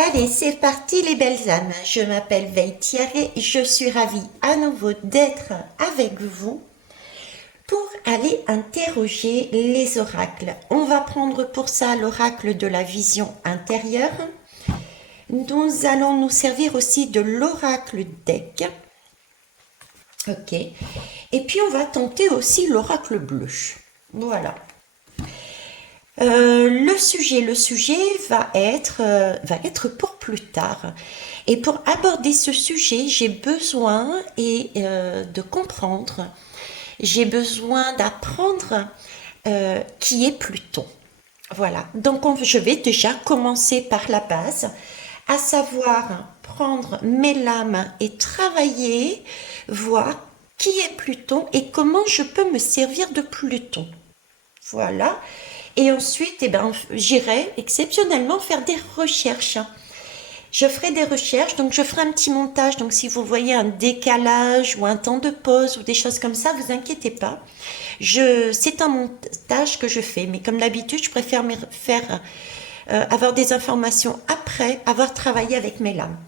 Allez, c'est parti les belles âmes. Je m'appelle Veille Thierry, je suis ravie à nouveau d'être avec vous pour aller interroger les oracles. On va prendre pour ça l'oracle de la vision intérieure. Nous allons nous servir aussi de l'oracle deck. Ok. Et puis on va tenter aussi l'oracle bleu. Voilà. Le sujet va être pour plus tard. Et pour aborder ce sujet, j'ai besoin de comprendre, j'ai besoin d'apprendre qui est Pluton. Voilà. Donc je vais déjà commencer par la base, à savoir prendre mes lames et travailler, voir qui est Pluton et comment je peux me servir de Pluton. Voilà. Et ensuite, j'irai exceptionnellement faire des recherches. Je ferai des recherches, donc je ferai un petit montage. Donc si vous voyez un décalage ou un temps de pause ou des choses comme ça, vous inquiétez pas. C'est un montage que je fais, mais comme d'habitude, je préfère avoir des informations après avoir travaillé avec mes lames.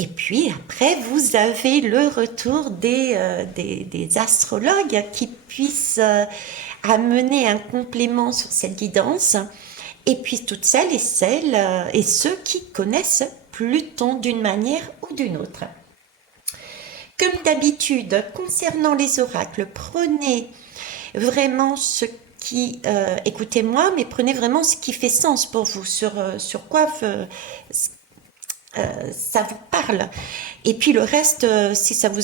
Et puis après, vous avez le retour des astrologues qui puissent amener un complément sur cette guidance. Et puis toutes celles et ceux qui connaissent Pluton d'une manière ou d'une autre. Comme d'habitude, concernant les oracles, prenez vraiment ce qui, écoutez-moi, mais prenez vraiment ce qui fait sens pour vous, sur quoi ça vous parle. Et puis le reste, si ça vous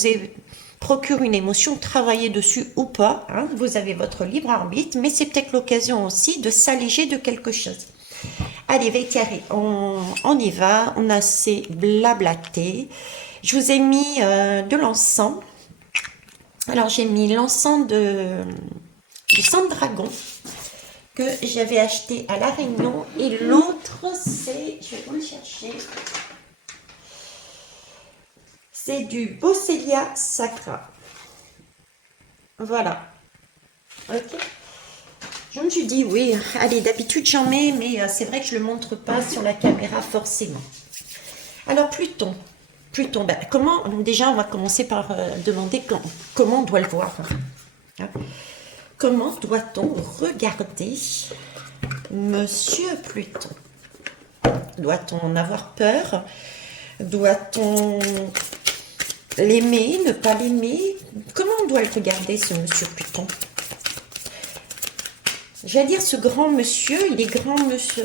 procure une émotion, travaillez dessus ou pas. Hein, vous avez votre libre arbitre, mais c'est peut-être l'occasion aussi de s'alléger de quelque chose. Allez, Vécaré, on y va. On a assez blablaté. Je vous ai mis de l'encens. Alors j'ai mis l'encens du sang de dragon que j'avais acheté à La Réunion. Et l'autre, je vais vous le chercher. C'est du Boswellia sacra. Voilà. Ok. Je me suis dit, oui, allez, d'habitude j'en mets, mais c'est vrai que je ne le montre pas sur la caméra forcément. Alors, Pluton. Pluton, comment, déjà, on va commencer par demander comment on doit le voir. Hein. Comment doit-on regarder Monsieur Pluton? Doit-on en avoir peur? Doit-on l'aimer, ne pas l'aimer? Comment on doit le regarder, ce Monsieur Pluton? J'allais dire ce grand monsieur, il est grand monsieur.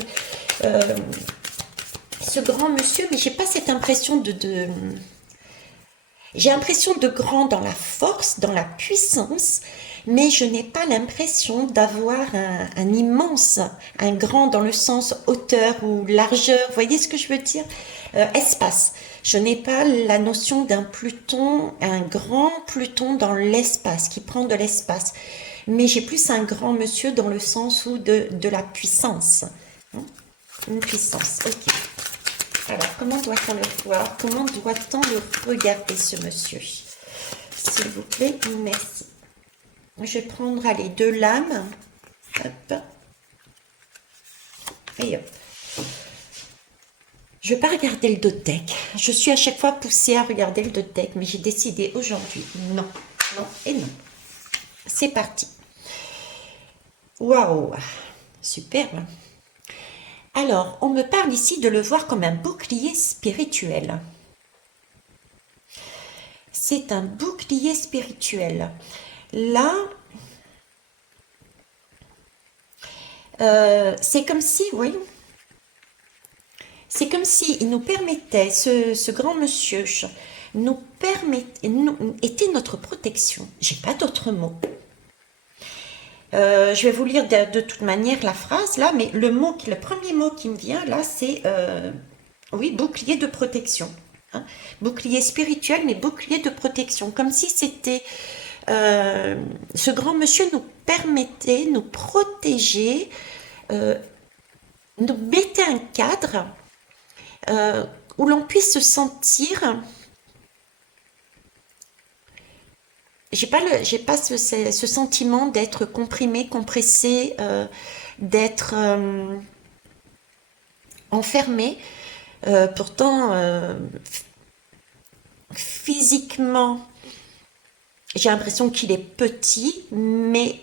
Ce grand monsieur, mais j'ai pas cette impression j'ai l'impression de grand dans la force, dans la puissance, mais je n'ai pas l'impression d'avoir un immense, un grand dans le sens hauteur ou largeur. Vous voyez ce que je veux dire? Espace. Je n'ai pas la notion d'un Pluton, un grand Pluton dans l'espace, qui prend de l'espace. Mais j'ai plus un grand monsieur dans le sens où de la puissance. Une puissance, ok. Alors, comment doit-on le voir? Comment doit-on le regarder, ce monsieur? S'il vous plaît, merci. Je vais prendre, allez, 2 lames. Hop. Et hop. Je ne vais pas regarder le dodeck. Je suis à chaque fois poussée à regarder le dodeck, mais j'ai décidé aujourd'hui, non, non et non. C'est parti. Waouh, superbe. Alors, on me parle ici de le voir comme un bouclier spirituel. C'est un bouclier spirituel. Là, c'est comme si, oui, c'est comme si il nous permettait, ce grand monsieur, était notre protection. J'ai pas d'autre mot. Je vais vous lire de toute manière la phrase là, mais le premier mot qui me vient là, c'est oui, bouclier de protection. Hein. Bouclier spirituel, mais bouclier de protection. Comme si c'était ce grand monsieur nous permettait, nous protéger, nous mettait un cadre où l'on puisse se sentir. J'ai pas ce sentiment d'être comprimé, compressé, d'être enfermé. Pourtant, physiquement, j'ai l'impression qu'il est petit, mais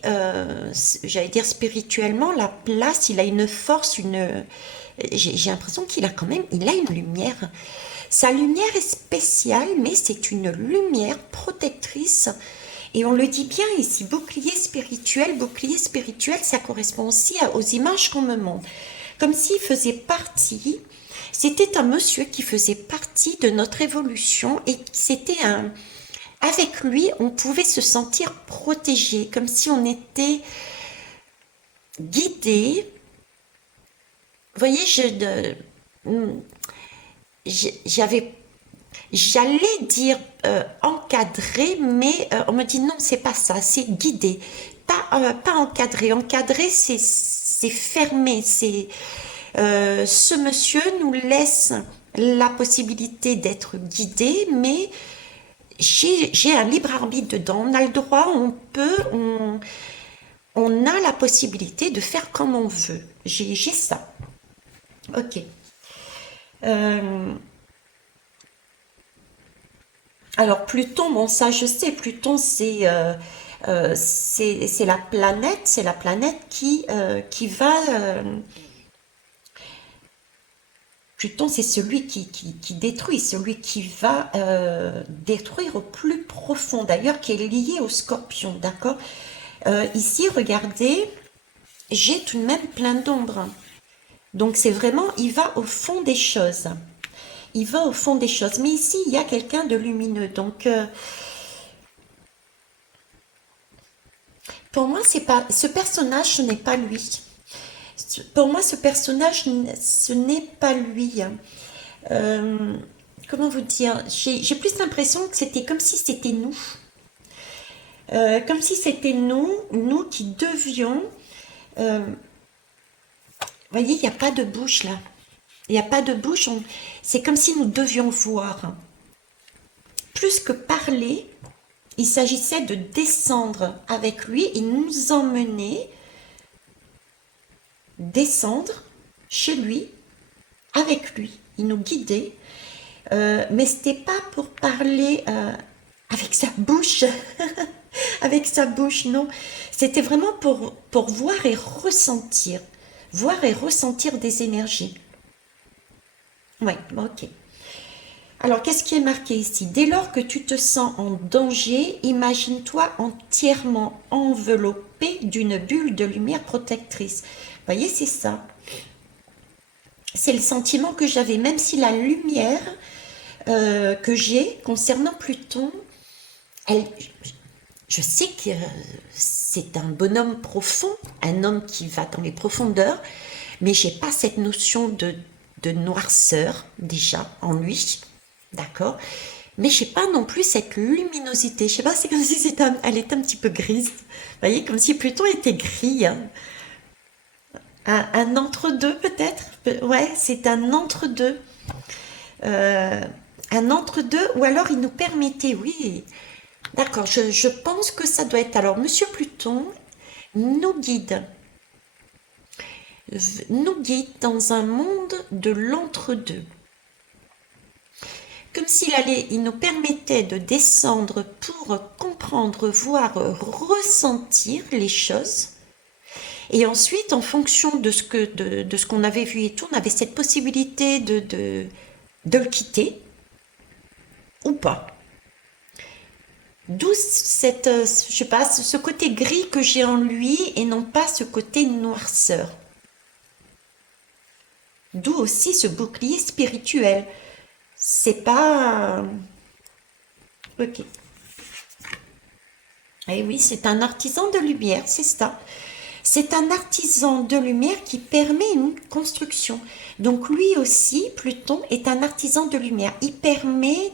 j'allais dire spirituellement, la place, il a une force, j'ai l'impression qu'il a quand même, il a une lumière. Sa lumière est spéciale, mais c'est une lumière protectrice. Et on le dit bien ici, bouclier spirituel, ça correspond aussi aux images qu'on me montre. Comme s'il faisait partie, c'était un monsieur qui faisait partie de notre évolution et c'était avec lui, on pouvait se sentir protégé, comme si on était guidé. Vous voyez, j'avais, j'allais dire encadré, mais on me dit non, c'est pas ça, c'est guidé. Pas encadré. Encadré, c'est fermé. Ce monsieur nous laisse la possibilité d'être guidé, mais j'ai un libre arbitre dedans. On a le droit, on a la possibilité de faire comme on veut. J'ai ça. Ok. Alors Pluton, bon ça je sais, Pluton c'est la planète qui va. Pluton c'est celui qui détruit, celui qui va détruire au plus profond, d'ailleurs qui est lié au Scorpion, d'accord. Ici regardez, j'ai tout de même plein d'ombre, donc c'est vraiment, il va au fond des choses. Il va au fond des choses. Mais ici, il y a quelqu'un de lumineux. Donc, pour moi, c'est pas ce personnage, ce n'est pas lui. Pour moi, ce personnage, ce n'est pas lui. Euh, Comment vous dire? J'ai plus l'impression que c'était comme si c'était nous. Comme si c'était nous qui devions. Vous voyez, il n'y a pas de bouche là. Il n'y a pas de bouche. C'est comme si nous devions voir. Plus que parler, il s'agissait de descendre avec lui et nous emmener, descendre chez lui, avec lui. Il nous guidait, mais c'était pas pour parler avec sa bouche, avec sa bouche, non. C'était vraiment pour voir et ressentir des énergies. Oui, ok. Alors, qu'est-ce qui est marqué ici? Dès lors que tu te sens en danger, imagine-toi entièrement enveloppé d'une bulle de lumière protectrice. Vous voyez, c'est ça. C'est le sentiment que j'avais, même si la lumière que j'ai concernant Pluton, elle, je sais que c'est un bonhomme profond, un homme qui va dans les profondeurs, mais j'ai pas cette notion de noirceur déjà en lui. D'accord. Mais je sais pas non plus cette luminosité. Je sais pas, c'est comme si elle était un petit peu grise. Vous voyez, comme si Pluton était gris, hein. Un entre-deux peut-être. Ouais, c'est un entre-deux. Euh, un entre-deux, ou alors il nous permettait, oui. D'accord, je pense que ça doit être. Alors, Monsieur Pluton nous guide. Nous guide dans un monde de l'entre-deux. Comme il nous permettait de descendre pour comprendre, voir, ressentir les choses. Et ensuite, en fonction de ce qu'on avait vu et tout, on avait cette possibilité de le quitter ou pas. D'où je sais pas, ce côté gris que j'ai en lui et non pas ce côté noirceur. D'où aussi ce bouclier spirituel. C'est pas... Ok. Et oui, c'est un artisan de lumière, c'est ça. C'est un artisan de lumière qui permet une construction. Donc lui aussi, Pluton, est un artisan de lumière. Il permet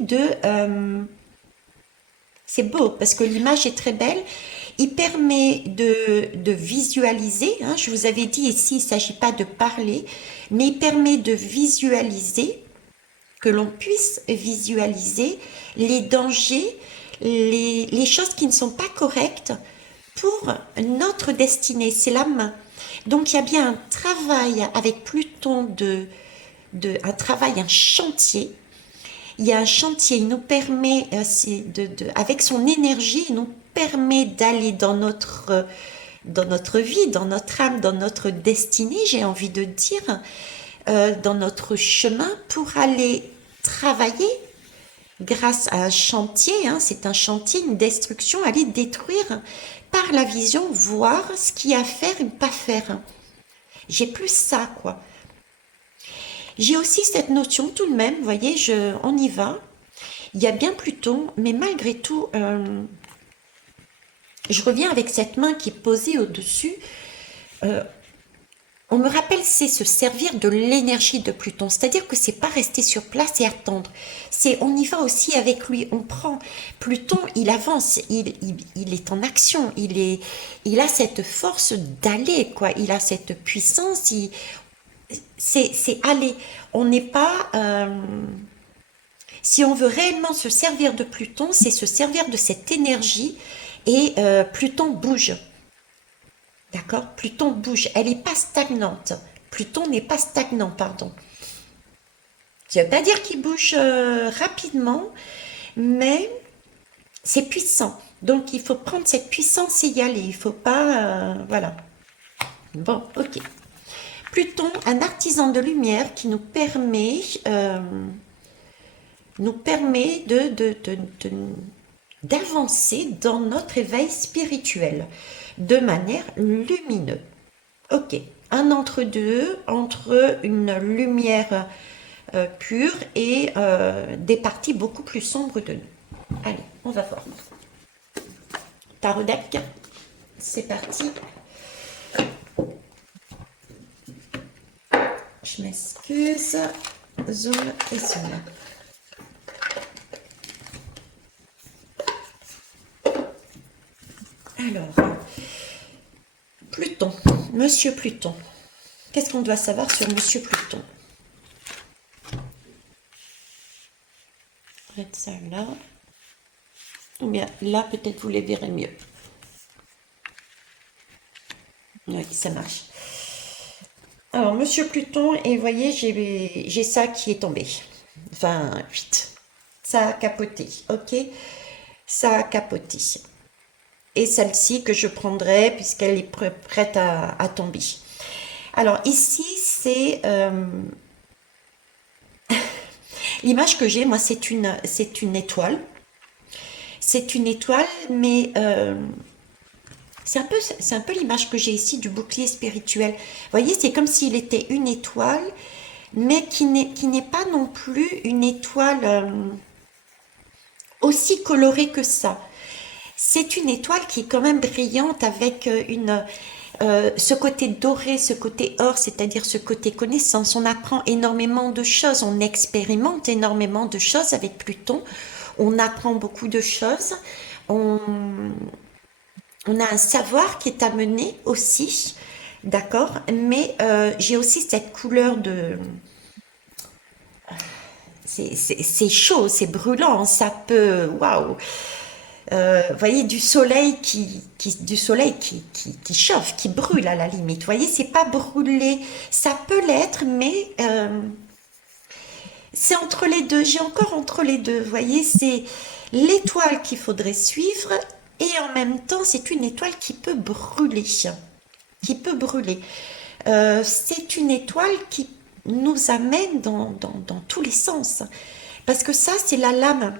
c'est beau parce que l'image est très belle. Il permet de visualiser. Hein, je vous avais dit ici, il ne s'agit pas de parler, mais il permet de visualiser, que l'on puisse visualiser les dangers, les choses qui ne sont pas correctes pour notre destinée. C'est la main. Donc il y a bien un travail avec Pluton un travail, un chantier. Il y a un chantier, il nous permet, avec son énergie, il nous permet d'aller dans notre vie, dans notre âme, dans notre destinée, j'ai envie de dire, dans notre chemin pour aller travailler grâce à un chantier, hein, c'est un chantier, une destruction, aller détruire par la vision, voir ce qu'il y a à faire et pas faire. J'ai plus ça, quoi. J'ai aussi cette notion tout de même, vous voyez, on y va. Il y a bien Pluton, mais malgré tout, je reviens avec cette main qui est posée au-dessus. On me rappelle, c'est se servir de l'énergie de Pluton, c'est-à-dire que c'est pas rester sur place et attendre. C'est on y va aussi avec lui, on prend. Pluton, il avance, il est en action, il a cette force d'aller, quoi. Il a cette puissance, c'est aller. On n'est pas. Si on veut réellement se servir de Pluton, c'est se servir de cette énergie et Pluton bouge. D'accord? Pluton bouge. Elle n'est pas stagnante. Pluton n'est pas stagnant, pardon. Ça ne veut pas dire qu'il bouge rapidement, mais c'est puissant. Donc, il faut prendre cette puissance et y aller. Il ne faut pas... voilà. Bon, ok. Pluton, un artisan de lumière qui nous permet d'avancer dans notre éveil spirituel de manière lumineuse. Ok, un entre-deux, entre une lumière pure et des parties beaucoup plus sombres de nous. Allez, on va voir. Tarot deck, c'est parti. Je m'excuse. Zoom et zoom. Alors, Pluton, Monsieur Pluton. Qu'est-ce qu'on doit savoir sur Monsieur Pluton? On va mettre ça là. Ou bien là, peut-être vous les verrez mieux. Oui, ça marche. Alors, Monsieur Pluton, et vous voyez, j'ai ça qui est tombé. Enfin, 8. Ça a capoté, ok? Ça a capoté. Et celle-ci que je prendrai puisqu'elle est prête à tomber. Alors ici, c'est l'image que j'ai, moi, c'est une étoile. C'est une étoile, mais c'est un peu l'image que j'ai ici du bouclier spirituel. Vous voyez, c'est comme s'il était une étoile, mais qui n'est pas non plus une étoile aussi colorée que ça. C'est une étoile qui est quand même brillante avec ce côté doré, ce côté or, c'est-à-dire ce côté connaissance. On apprend énormément de choses, on expérimente énormément de choses avec Pluton. On apprend beaucoup de choses. On a un savoir qui est amené aussi, d'accord? Mais j'ai aussi cette couleur de... C'est chaud, c'est brûlant, ça peut... Waouh! Vous voyez, du soleil qui chauffe, qui brûle à la limite. Vous voyez, c'est pas brûlé, ça peut l'être, mais c'est entre les deux. J'ai encore entre les deux. Vous voyez, c'est l'étoile qu'il faudrait suivre et en même temps, c'est une étoile qui peut brûler. Qui peut brûler. C'est une étoile qui nous amène dans tous les sens. Parce que ça, c'est la lame.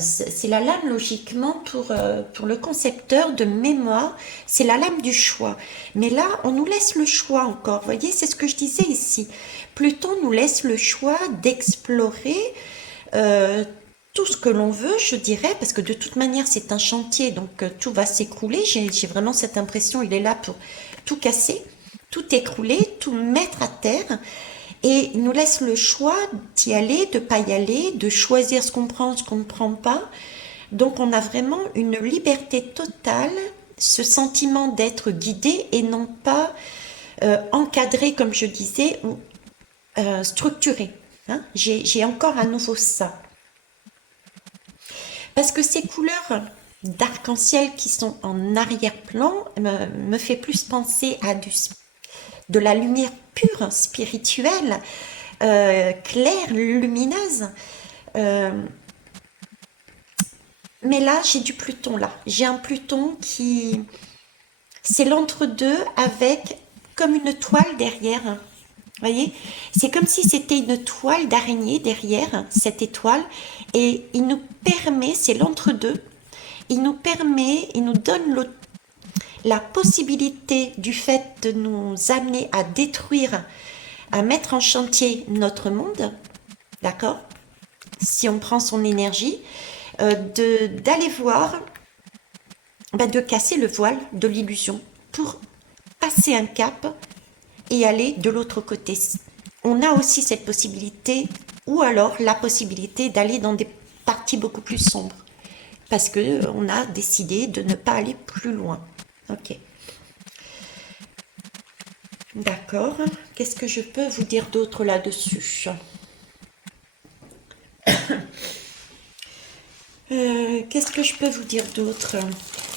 C'est la lame logiquement pour le concepteur de mémoire, c'est la lame du choix. Mais là, on nous laisse le choix encore. Vous voyez, c'est ce que je disais ici. Pluton nous laisse le choix d'explorer tout ce que l'on veut, je dirais, parce que de toute manière, c'est un chantier, donc tout va s'écrouler. J'ai vraiment cette impression, il est là pour tout casser, tout écrouler, tout mettre à terre. Et il nous laisse le choix d'y aller, de ne pas y aller, de choisir ce qu'on prend, ce qu'on ne prend pas. Donc on a vraiment une liberté totale, ce sentiment d'être guidé et non pas encadré, comme je disais, ou structuré. Hein. J'ai encore à nouveau ça. Parce que ces couleurs d'arc-en-ciel qui sont en arrière-plan me fait plus penser à de la lumière pure, spirituelle, claire, lumineuse. Mais là, j'ai du Pluton là. J'ai un Pluton qui... C'est l'entre-deux avec comme une toile derrière. Vous voyez? C'est comme si c'était une toile d'araignée derrière cette étoile. Et il nous permet, c'est l'entre-deux, il nous permet, il nous donne la possibilité du fait de nous amener à détruire, à mettre en chantier notre monde, d'accord? Si on prend son énergie, d'aller voir, de casser le voile de l'illusion pour passer un cap et aller de l'autre côté. On a aussi cette possibilité, ou alors la possibilité d'aller dans des parties beaucoup plus sombres, parce que on a décidé de ne pas aller plus loin. Ok. D'accord. Qu'est-ce que je peux vous dire d'autre là-dessus? Qu'est-ce que je peux vous dire d'autre?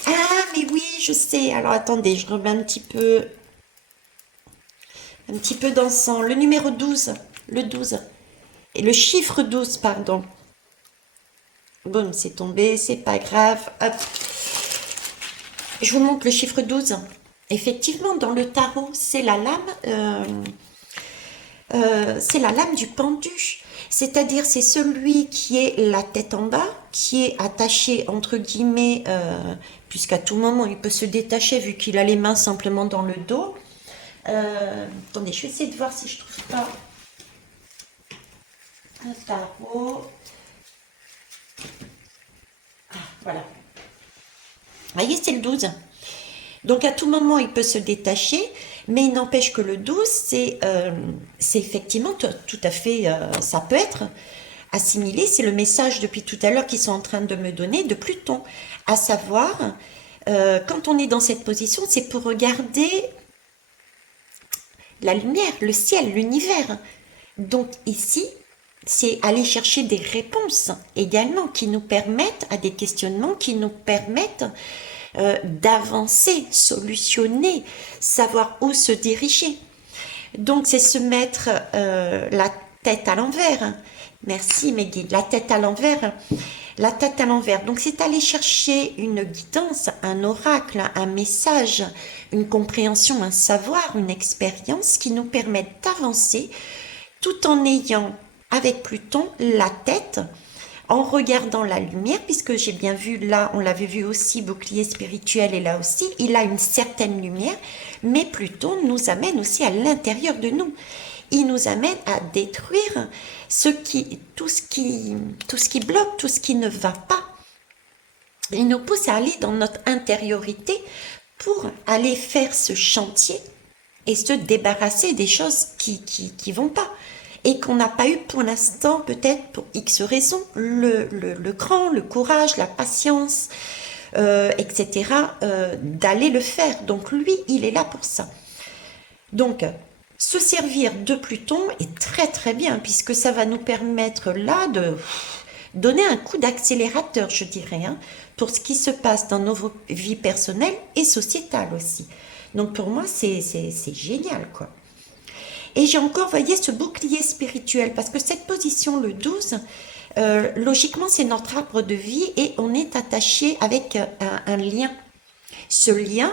Ah, mais oui, je sais. Alors attendez, je remets un petit peu d'encens. Le numéro 12, le 12. Et le chiffre 12, pardon. Bon, c'est tombé, c'est pas grave. Hop. Je vous montre le chiffre 12. Effectivement, dans le tarot, c'est la lame du pendu. C'est-à-dire, c'est celui qui est la tête en bas, qui est attaché, entre guillemets, puisqu'à tout moment, il peut se détacher vu qu'il a les mains simplement dans le dos. Attendez, je vais essayer de voir si je trouve pas un tarot. Ah, voilà. Vous voyez, c'est le 12. Donc, à tout moment, il peut se détacher, mais il n'empêche que le 12, c'est effectivement tout à fait, ça peut être assimilé, c'est le message depuis tout à l'heure qu'ils sont en train de me donner de Pluton, à savoir, quand on est dans cette position, c'est pour regarder la lumière, le ciel, l'univers. Donc ici, c'est aller chercher des réponses également qui nous permettent à des questionnements, qui nous permettent d'avancer, solutionner, savoir où se diriger. Donc c'est se mettre la tête à l'envers. Merci mes guides, la tête à l'envers. La tête à l'envers. Donc c'est aller chercher une guidance, un oracle, un message, une compréhension, un savoir, une expérience qui nous permettent d'avancer tout en ayant avec Pluton la tête, en regardant la lumière, puisque j'ai bien vu là, on l'avait vu aussi, bouclier spirituel, et là aussi, il a une certaine lumière, mais Pluton nous amène aussi à l'intérieur de nous. Il nous amène à détruire tout ce qui bloque, tout ce qui ne va pas. Il nous pousse à aller dans notre intériorité pour aller faire ce chantier et se débarrasser des choses qui vont pas et qu'on n'a pas eu pour l'instant, peut-être pour X raisons, le cran, le courage, la patience, etc., d'aller le faire. Donc lui, il est là pour ça. Donc, se servir de Pluton est très très bien, puisque ça va nous permettre là de donner un coup d'accélérateur, je dirais, hein, pour ce qui se passe dans nos vies personnelles et sociétales aussi. Donc pour moi, c'est génial, quoi. Et j'ai encore, voyez, ce bouclier spirituel, parce que cette position, le 12, logiquement, c'est notre arbre de vie et on est attaché avec un lien. Ce lien,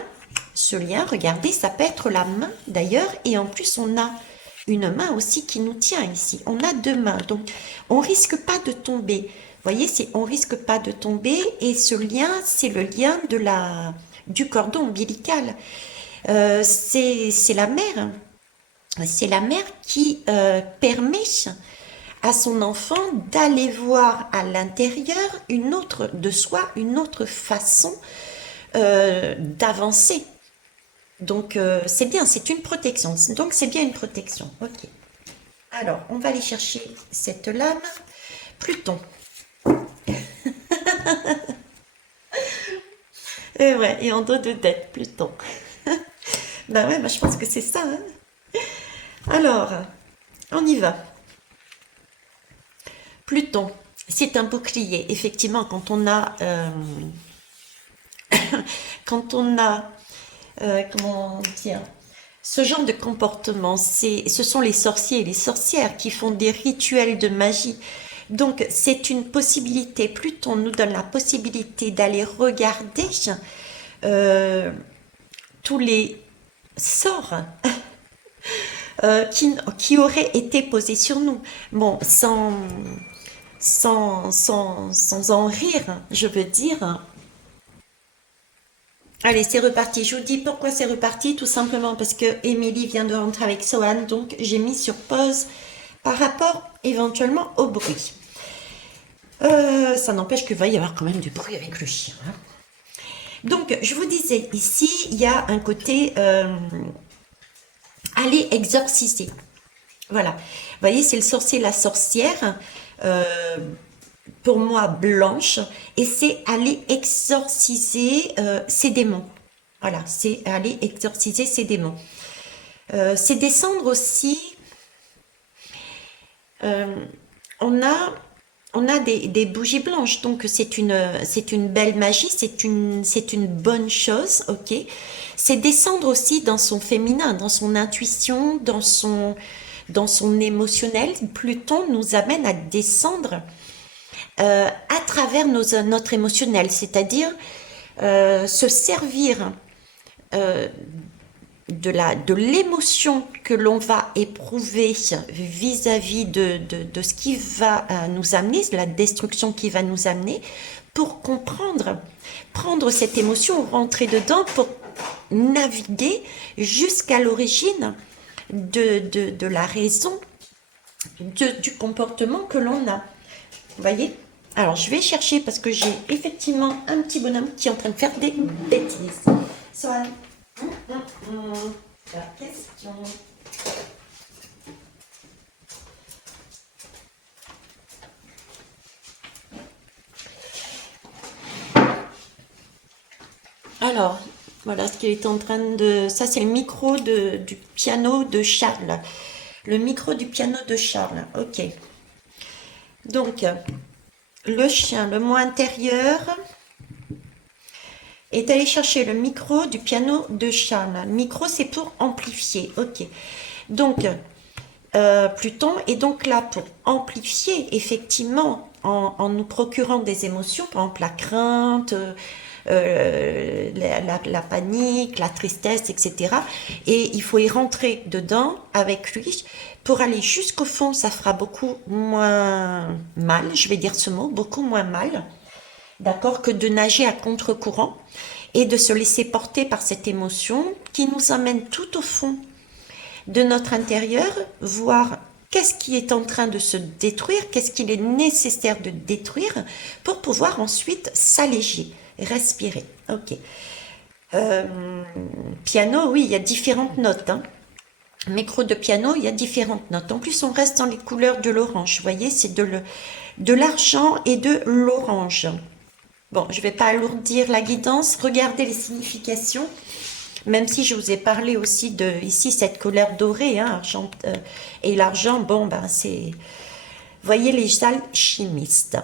regardez, ça peut être la main d'ailleurs, et en plus, on a une main aussi qui nous tient ici. On a deux mains, donc on risque pas de tomber. Vous voyez, on risque pas de tomber, et ce lien, c'est le lien du cordon ombilical. C'est la mère. C'est la mère qui permet à son enfant d'aller voir à l'intérieur une autre de soi, une autre façon d'avancer. Donc c'est bien, c'est une protection. Donc c'est bien une protection. Ok. Alors on va aller chercher cette lame. Pluton. Et ouais, et en dos de dette, Pluton. Ben ouais, je pense que c'est ça. Hein. Alors, on y va. Pluton, c'est un bouclier. Effectivement, quand on a, comment dire, Ce genre de comportement, ce sont les sorciers et les sorcières qui font des rituels de magie. Donc, c'est une possibilité. Pluton nous donne la possibilité d'aller regarder euh, tous les sorts qui auraient été posés sur nous. Bon, sans en rire, je veux dire. Allez, c'est reparti. Je vous dis pourquoi c'est reparti. Tout simplement parce que Émilie vient de rentrer avec Sohan. Donc, j'ai mis sur pause par rapport éventuellement au bruit. Ça n'empêche qu'il va y avoir quand même du bruit avec le chien, hein. Donc, je vous disais, ici, il y a un côté aller exorciser. Voilà. Vous voyez, c'est le sorcier, la sorcière, euh, pour moi blanche, et c'est aller exorciser ses démons. Voilà, c'est aller exorciser ses démons. C'est descendre aussi. euh, on a on a des bougies blanches, donc c'est une belle magie, c'est une bonne chose, ok. C'est descendre aussi dans son féminin, dans son intuition, dans son émotionnel. Pluton nous amène à descendre à travers notre émotionnel, c'est-à-dire se servir euh, de l'émotion que l'on va éprouver vis-à-vis de ce qui va nous amener, la destruction qui va nous amener, pour comprendre, prendre cette émotion, rentrer dedans pour naviguer jusqu'à l'origine de la raison du comportement que l'on a. Vous voyez? Alors, je vais chercher parce que j'ai effectivement un petit bonhomme qui est en train de faire des bêtises. Soit la question. Alors, voilà ce qu'il est en train de... Ça, c'est le micro du piano de Charles. Le micro du piano de Charles. Ok. Donc, le chien, le moi intérieur, est allé chercher le micro du piano de Charles. Micro, c'est pour amplifier. Ok. Donc, Pluton est donc là pour amplifier, effectivement, en nous procurant des émotions, par exemple la crainte, la panique, la tristesse, etc. Et il faut y rentrer dedans avec lui pour aller jusqu'au fond. Ça fera beaucoup moins mal, je vais dire ce mot, beaucoup moins mal, d'accord, que de nager à contre-courant et de se laisser porter par cette émotion qui nous amène tout au fond de notre intérieur, voir qu'est-ce qui est en train de se détruire, qu'est-ce qu'il est nécessaire de détruire pour pouvoir ensuite s'alléger, respirer. Ok. Piano, oui, il y a différentes notes, hein. Micro de piano, il y a différentes notes. En plus, on reste dans les couleurs de l'orange. Vous voyez, c'est de l'argent et de l'orange. Bon, je ne vais pas alourdir la guidance. Regardez les significations. Même si je vous ai parlé aussi de, ici, cette couleur dorée, hein, argent, et l'argent, bon, ben, c'est, voyez les alchimistes.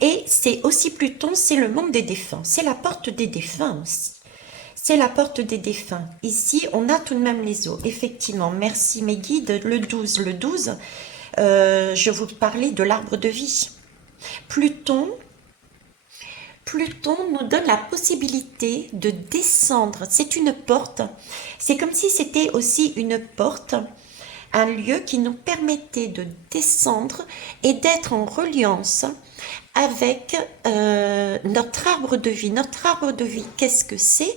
Et c'est aussi Pluton, c'est le monde des défunts, c'est la porte des défunts aussi. C'est la porte des défunts. Ici, on a tout de même les eaux. Effectivement, merci mes guides, le 12. Le 12, je vous parlais de l'arbre de vie. Pluton nous donne la possibilité de descendre. C'est une porte. C'est comme si c'était aussi une porte, un lieu qui nous permettait de descendre et d'être en reliance avec notre arbre de vie. Notre arbre de vie, qu'est-ce que c'est?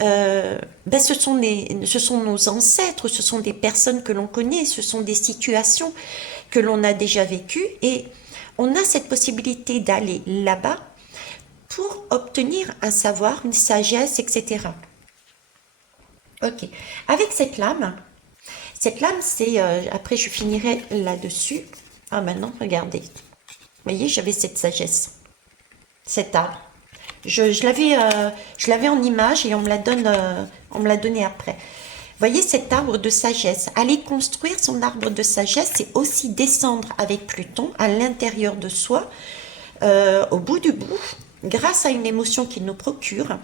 Ce sont nos ancêtres, ce sont des personnes que l'on connaît, ce sont des situations que l'on a déjà vécues et on a cette possibilité d'aller là-bas pour obtenir un savoir, une sagesse, etc. Ok. Avec cette lame, c'est... après, je finirai là-dessus. Ah, maintenant, regardez. Vous voyez, j'avais cette sagesse. Cet arbre. Je l'avais en image et on me l'a donné après. Vous voyez cet arbre de sagesse. Aller construire son arbre de sagesse, c'est aussi descendre avec Pluton à l'intérieur de soi, au bout du bout, grâce à une émotion qu'il nous procure,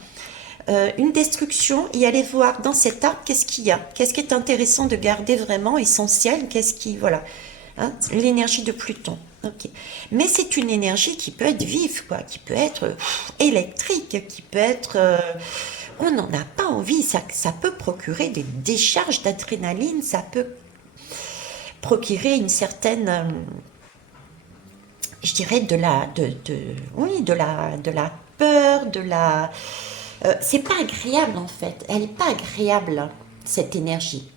une destruction et aller voir dans cet arbre qu'est-ce qu'il y a, qu'est-ce qui est intéressant de garder vraiment essentiel, qu'est-ce qui, voilà, hein, l'énergie de Pluton. Ok. Mais c'est une énergie qui peut être vive, quoi, qui peut être électrique, qui peut être... on n'en a pas envie, ça peut procurer des décharges d'adrénaline, ça peut procurer une certaine, je dirais, oui, de la peur, de la... c'est pas agréable en fait, elle n'est pas agréable, cette énergie.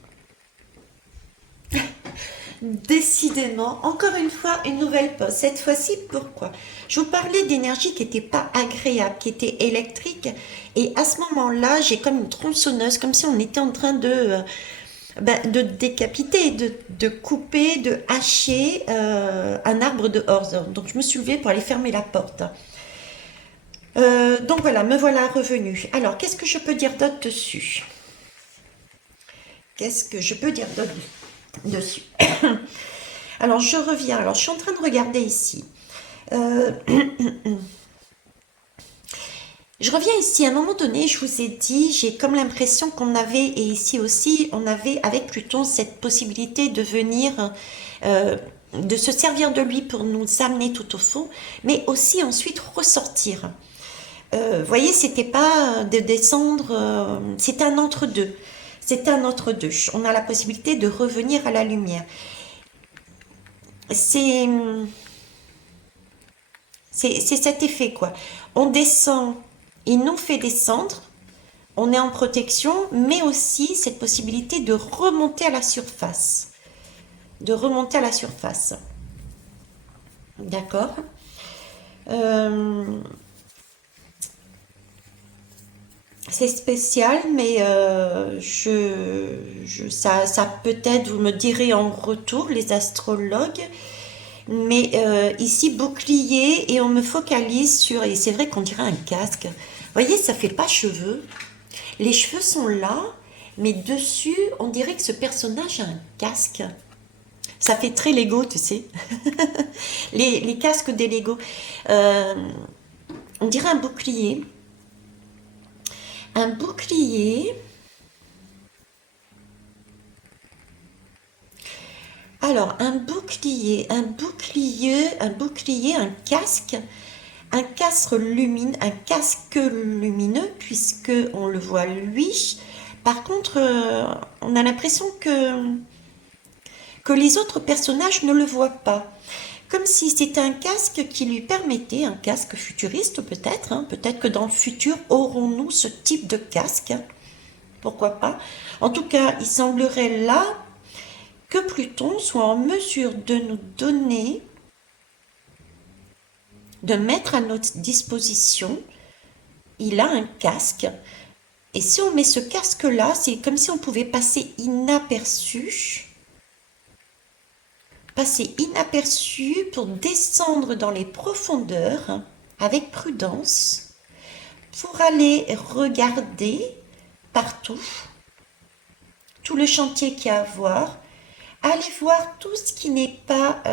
Décidément, encore une fois, une nouvelle pause. Cette fois-ci, pourquoi? Je vous parlais d'énergie qui n'était pas agréable, qui était électrique. Et à ce moment-là, j'ai comme une tronçonneuse, comme si on était en train de décapiter, de couper, de hacher un arbre de hors. Donc je me suis levée pour aller fermer la porte. Donc voilà, me voilà revenue. Alors, qu'est-ce que je peux dire d'autre dessus? Qu'est-ce que je peux dire d'autre dessus? Alors, je reviens. Alors, je suis en train de regarder ici. Euh, je reviens ici. À un moment donné, je vous ai dit, j'ai comme l'impression qu'on avait, et ici aussi, on avait avec Pluton cette possibilité de venir, de se servir de lui pour nous amener tout au fond, mais aussi ensuite ressortir. Vous voyez, c'était pas de descendre, c'était un entre-deux. C'était un entre-deux. On a la possibilité de revenir à la lumière. C'est c'est cet effet, quoi. On descend, il nous fait descendre, on est en protection, mais aussi cette possibilité de remonter à la surface. De remonter à la surface. D'accord. Euh, c'est spécial, mais ça peut-être, vous me direz en retour, les astrologues, mais ici, bouclier, et on me focalise sur, et c'est vrai qu'on dirait un casque. Vous voyez, ça fait pas cheveux. Les cheveux sont là, mais dessus, on dirait que ce personnage a un casque. Ça fait très Lego, tu sais. Les casques des Lego. Euh, on dirait un bouclier. Un bouclier. Alors, un casque lumineux, un casque lumineux, puisque on le voit lui. Par contre, on a l'impression que les autres personnages ne le voient pas. Comme si c'était un casque qui lui permettait, un casque futuriste peut-être, hein, peut-être que dans le futur aurons-nous ce type de casque, pourquoi pas. En tout cas, il semblerait là que Pluton soit en mesure de nous donner, de mettre à notre disposition, il a un casque, et si on met ce casque-là, c'est comme si on pouvait passer inaperçu pour descendre dans les profondeurs avec prudence, pour aller regarder partout, tout le chantier qu'il y a à voir, aller voir tout ce qui n'est pas,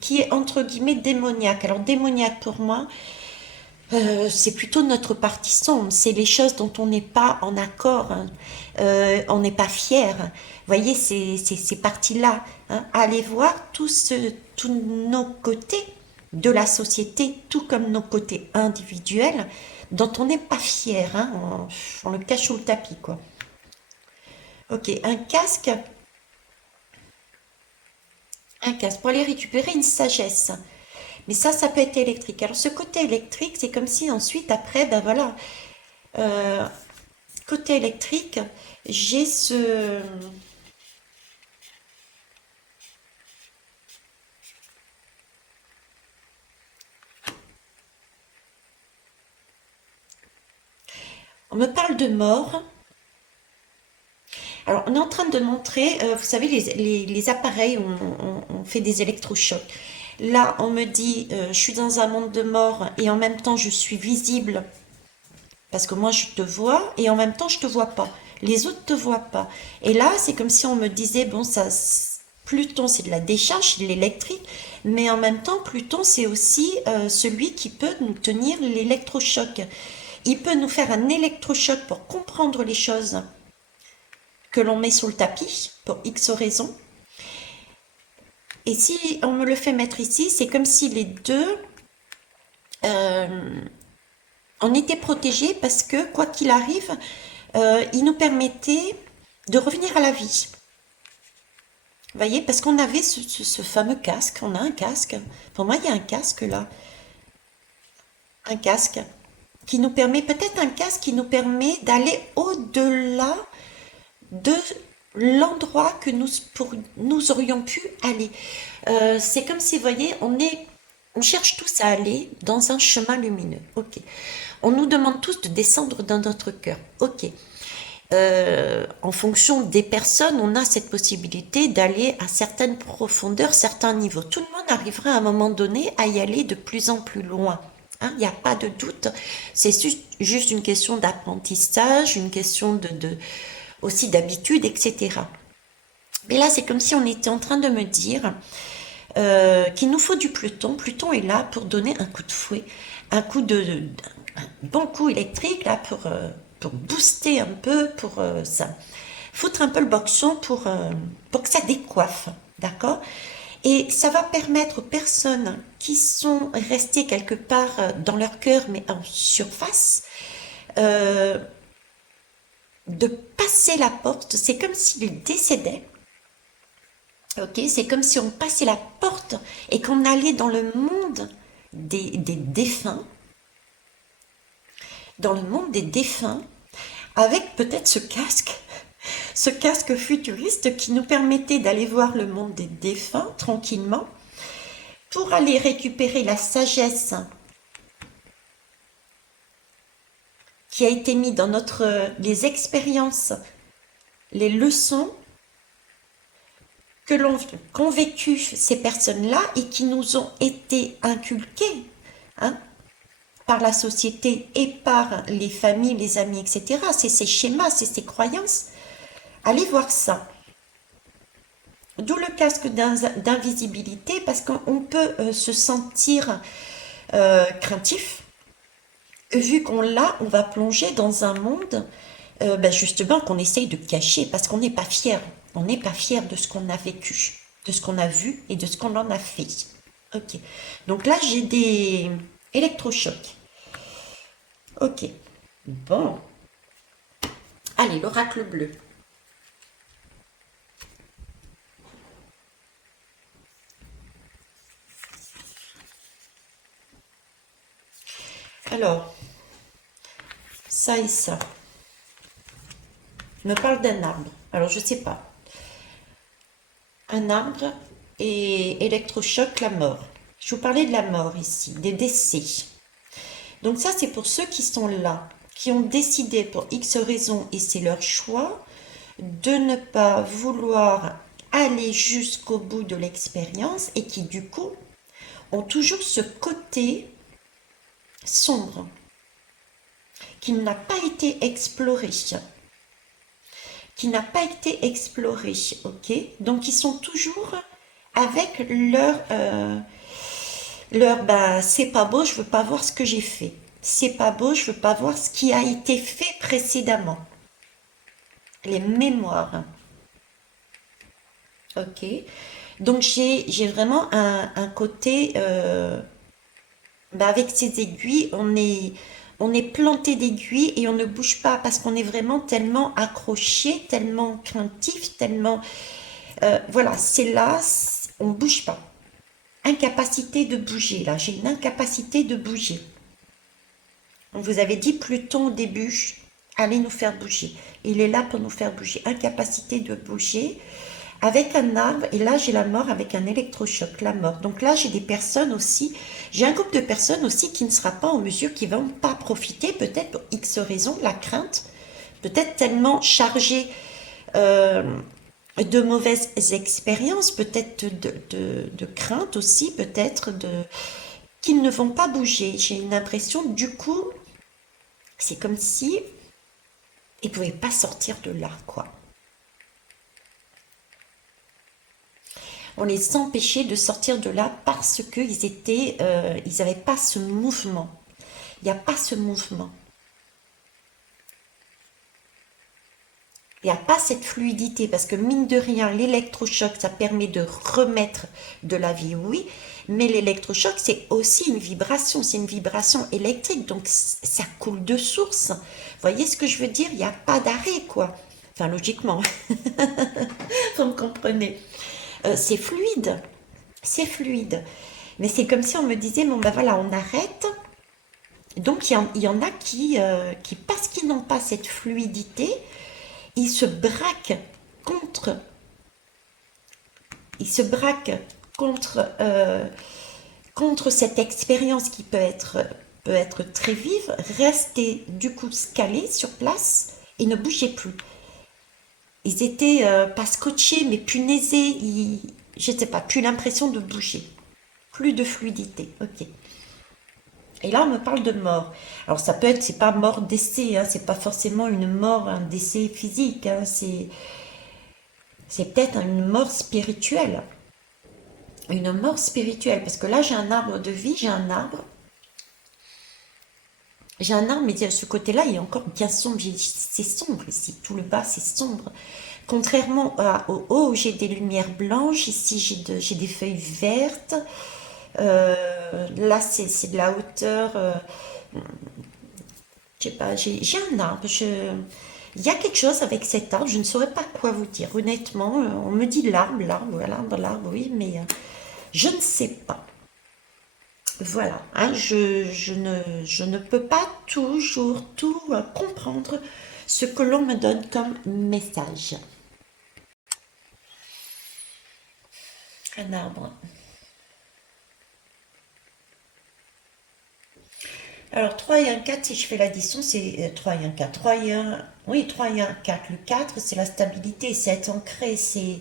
qui est entre guillemets démoniaque. Alors démoniaque pour moi, c'est plutôt notre partie sombre, c'est les choses dont on n'est pas en accord, hein. On n'est pas fier. Vous voyez, c'est ces parties-là, hein. Allez voir tous nos côtés de la société, tout comme nos côtés individuels, dont on n'est pas fier, hein. On le cache sous le tapis, quoi. Ok, un casque pour aller récupérer une sagesse. Mais ça peut être électrique. Alors ce côté électrique, c'est comme si ensuite, après, ben voilà, euh, côté électrique, j'ai ce... On me parle de mort. Alors, on est en train de montrer, vous savez, les appareils où on fait des électrochocs. Là, on me dit, je suis dans un monde de mort et en même temps, je suis visible parce que moi, je te vois et en même temps, je te vois pas. Les autres te voient pas. Et là, c'est comme si on me disait, bon, ça, Pluton, c'est de la décharge, c'est de l'électrique, mais en même temps, Pluton, c'est aussi celui qui peut nous tenir l'électrochoc. il peut nous faire un électrochoc pour comprendre les choses que l'on met sous le tapis, pour X raisons. Et si on me le fait mettre ici, c'est comme si les deux, on était protégés parce que, quoi qu'il arrive, il nous permettait de revenir à la vie. Vous voyez, parce qu'on avait ce fameux casque, on a un casque. Pour moi, il y a un casque là. Un casque qui nous permet, peut-être un casque qui nous permet d'aller au-delà de l'endroit que nous aurions pu aller. C'est comme si, vous voyez, on cherche tous à aller dans un chemin lumineux. Ok. On nous demande tous de descendre dans notre cœur. Ok. En fonction des personnes, on a cette possibilité d'aller à certaines profondeurs, certains niveaux. Tout le monde arrivera à un moment donné à y aller de plus en plus loin. Hein, il n'y a pas de doute. C'est juste une question d'apprentissage, une question aussi d'habitude, etc. Mais là, c'est comme si on était en train de me dire qu'il nous faut du Pluton. Pluton est là pour donner un coup de fouet, un bon coup électrique là pour booster un peu, pour ça, foutre un peu le boxon pour que ça décoiffe, d'accord? Et ça va permettre aux personnes qui sont restées quelque part dans leur cœur, mais en surface, de passer la porte. C'est comme s'ils décédaient. Ok, c'est comme si on passait la porte et qu'on allait dans le monde des défunts, dans le monde des défunts, avec peut-être ce casque futuriste qui nous permettait d'aller voir le monde des défunts tranquillement, pour aller récupérer la sagesse qui a été mise dans les expériences, les leçons qu'ont vécu ces personnes-là et qui nous ont été inculquées, hein, par la société et par les familles, les amis, etc. C'est ces schémas, c'est ces croyances. Allez voir ça. D'où le casque d'invisibilité, parce qu'on peut se sentir craintif. Vu qu'on l'a, on va plonger dans un monde justement qu'on essaye de cacher, parce qu'on n'est pas fier. On n'est pas fier de ce qu'on a vécu, de ce qu'on a vu et de ce qu'on en a fait. Ok. Donc là, j'ai des électrochocs. Ok. Bon. Allez, l'oracle bleu. Alors, ça et ça. Je me parle d'un arbre. Alors, je sais pas. Un arbre et électrochoc, la mort. Je vous parlais de la mort ici, des décès. Donc ça, c'est pour ceux qui sont là, qui ont décidé pour X raisons, et c'est leur choix, de ne pas vouloir aller jusqu'au bout de l'expérience et qui, du coup, ont toujours ce côté sombre qui n'a pas été exploré. Ok? Donc, ils sont toujours avec c'est pas beau, je veux pas voir ce que j'ai fait. C'est pas beau, je veux pas voir ce qui a été fait précédemment. Les mémoires. Ok. Donc j'ai vraiment un côté avec ces aiguilles, on est planté d'aiguilles et on ne bouge pas parce qu'on est vraiment tellement accroché, tellement craintif, tellement voilà, c'est là, on bouge pas. Incapacité de bouger, là, j'ai une incapacité de bouger. On vous avait dit Pluton au début, allez nous faire bouger. Il est là pour nous faire bouger. Incapacité de bouger avec un arbre. Et là, j'ai la mort avec un électrochoc, la mort. Donc là, j'ai des personnes aussi, j'ai un groupe de personnes aussi qui ne sera pas en mesure, qui ne vont pas profiter, peut-être pour X raisons, la crainte, peut-être tellement chargé de mauvaises expériences, peut-être de crainte aussi, peut-être qu'ils ne vont pas bouger. J'ai une impression, du coup, c'est comme si ils ne pouvaient pas sortir de là, quoi. On les empêchait de sortir de là parce qu'ils n'avaient pas ce mouvement. Il n'y a pas ce mouvement. Il n'y a pas cette fluidité parce que mine de rien, l'électrochoc, ça permet de remettre de la vie, oui, mais l'électrochoc, c'est aussi une vibration, c'est une vibration électrique, donc ça coule de source. Vous voyez ce que je veux dire? Il n'y a pas d'arrêt, quoi. Enfin, logiquement, vous me comprenez. C'est fluide, c'est fluide. Mais c'est comme si on me disait, bon ben voilà, on arrête. Donc il y en a qui, parce qu'ils n'ont pas cette fluidité, ils se braquent contre, ils se braquent contre, contre cette expérience qui peut être très vive, rester du coup scalés sur place et ne bougeaient plus. Ils étaient pas scotchés, mais punaisés, je ne sais pas, plus l'impression de bouger, plus de fluidité. Ok. Et là, on me parle de mort. Alors, ça peut être, c'est pas mort d'essai, hein, c'est pas forcément une mort, un décès physique, hein, c'est peut-être une mort spirituelle. Une mort spirituelle. Parce que là, j'ai un arbre de vie, j'ai un arbre. J'ai un arbre, mais de ce côté-là, il est encore bien sombre. C'est sombre ici. Tout le bas, c'est sombre. Contrairement au haut, où j'ai des lumières blanches. Ici, j'ai des feuilles vertes. Là, c'est de la hauteur. Je sais pas, j'ai un arbre. Il y a quelque chose avec cet arbre. Je ne saurais pas quoi vous dire. Honnêtement, on me dit l'arbre, l'arbre, l'arbre, l'arbre, oui, mais je ne sais pas. Voilà, hein, je ne peux pas toujours tout comprendre ce que l'on me donne comme message. Un arbre. Alors 3 et un 4, si je fais l'addition, c'est 3 et un 4. 3 et un, oui, 3 et un 4. Le 4, c'est la stabilité, c'est être ancré, c'est...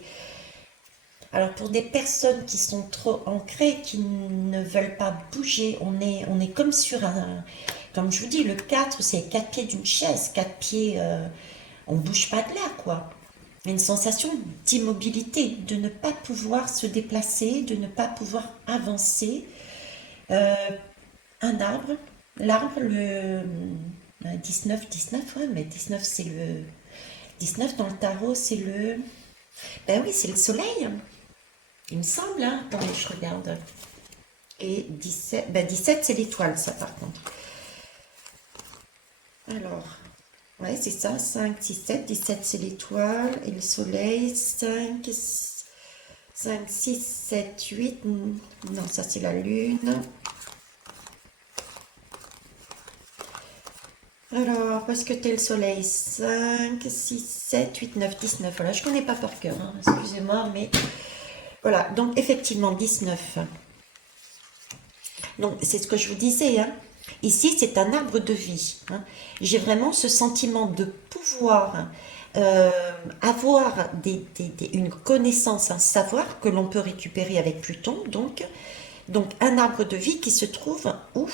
Alors pour des personnes qui sont trop ancrées, qui ne veulent pas bouger, on est comme sur un... Comme je vous dis, le 4, c'est 4 pieds d'une chaise, 4 pieds, on ne bouge pas de là, quoi. Une sensation d'immobilité, de ne pas pouvoir se déplacer, de ne pas pouvoir avancer. Euh, un arbre, l'arbre, le 19, 19, ouais, mais 19 c'est le... 19 dans le tarot, c'est le... Ben oui, c'est le soleil. Il me semble, hein. Attendez, je regarde. Et 17, ben 17 c'est l'étoile, ça par contre. Alors, ouais, c'est ça, 5, 6, 7. 17 c'est l'étoile et le soleil, 5, 5, 6, 7, 8. Non, ça c'est la lune. Alors, parce que t'es le soleil, 5, 6, 7, 8, 9, 19. Voilà, je connais pas par cœur, hein. Excusez-moi, mais voilà. Donc, effectivement, 19. Donc, c'est ce que je vous disais, hein. Ici, c'est un arbre de vie, hein. J'ai vraiment ce sentiment de pouvoir avoir une connaissance, un savoir que l'on peut récupérer avec Pluton. Donc, un arbre de vie qui se trouve où?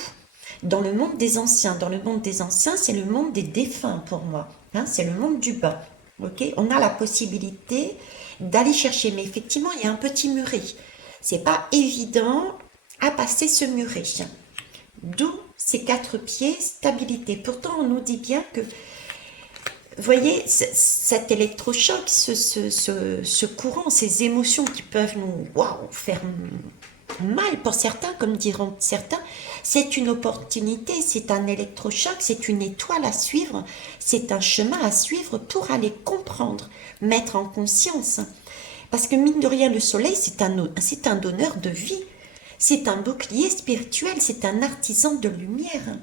Dans le monde des anciens. Dans le monde des anciens, c'est le monde des défunts pour moi, hein, c'est le monde du bas. Ok, on a la possibilité d'aller chercher, mais effectivement, il y a un petit muret. C'est pas évident à passer ce muret. D'où ces 4 pieds, stabilité. Pourtant, on nous dit bien que, vous voyez, cet électrochoc, ce courant, ces émotions qui peuvent nous faire mal pour certains, comme diront certains, c'est une opportunité, c'est un électrochoc, c'est une étoile à suivre, c'est un chemin à suivre pour aller comprendre, mettre en conscience. Parce que mine de rien, le soleil, c'est un donneur de vie, c'est un bouclier spirituel, c'est un artisan de lumière.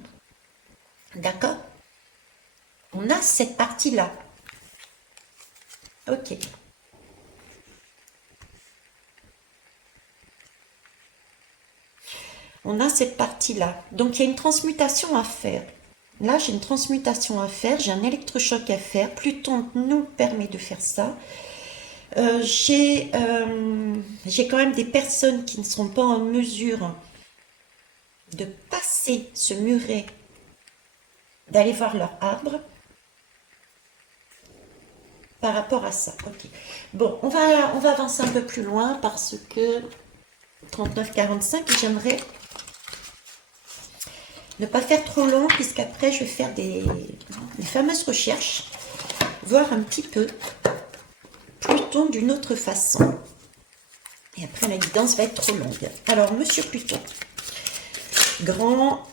D'accord? On a cette partie-là. Ok. On a cette partie-là. Donc, il y a une transmutation à faire. Là, j'ai une transmutation à faire, j'ai un électrochoc à faire. Pluton nous permet de faire ça. J'ai quand même des personnes qui ne sont pas en mesure de passer ce muret, d'aller voir leur arbre par rapport à ça. Ok. Bon, on va avancer un peu plus loin parce que 39-45, j'aimerais ne pas faire trop long puisqu'après je vais faire des fameuses recherches voir un petit peu Pluton d'une autre façon. Et après, la guidance va être trop longue. Alors, Monsieur Pluton, grand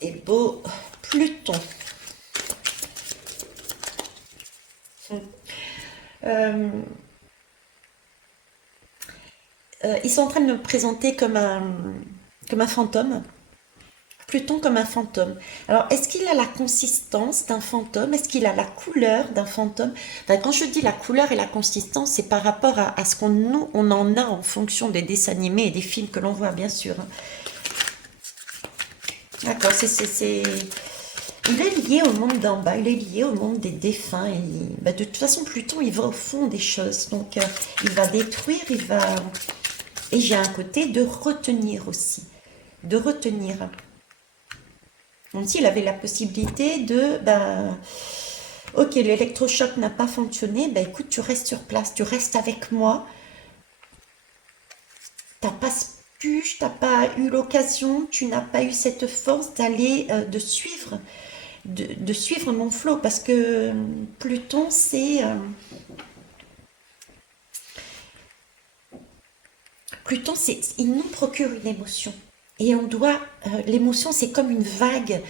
et beau Pluton. Ils sont en train de me présenter comme un fantôme. Pluton comme un fantôme. Alors, est-ce qu'il a la consistance d'un fantôme? Est-ce qu'il a la couleur d'un fantôme? Enfin, quand je dis la couleur et la consistance, c'est par rapport à ce qu'on nous, on en a en fonction des dessins animés et des films que l'on voit, bien sûr. D'accord, il est lié au monde d'en bas, il est lié au monde des défunts. Et, bah, de toute façon, Pluton, il va au fond des choses. Donc, il va détruire, il va... Et j'ai un côté de retenir aussi. De retenir. Donc, s'il avait la possibilité de, ben, ok, l'électrochoc n'a pas fonctionné, ben écoute, tu restes sur place, tu restes avec moi. T'as pas pu, t'as pas eu l'occasion, tu n'as pas eu cette force d'aller, de suivre mon flot, parce que Pluton, il nous procure une émotion. Et on doit, l'émotion, c'est comme une vague.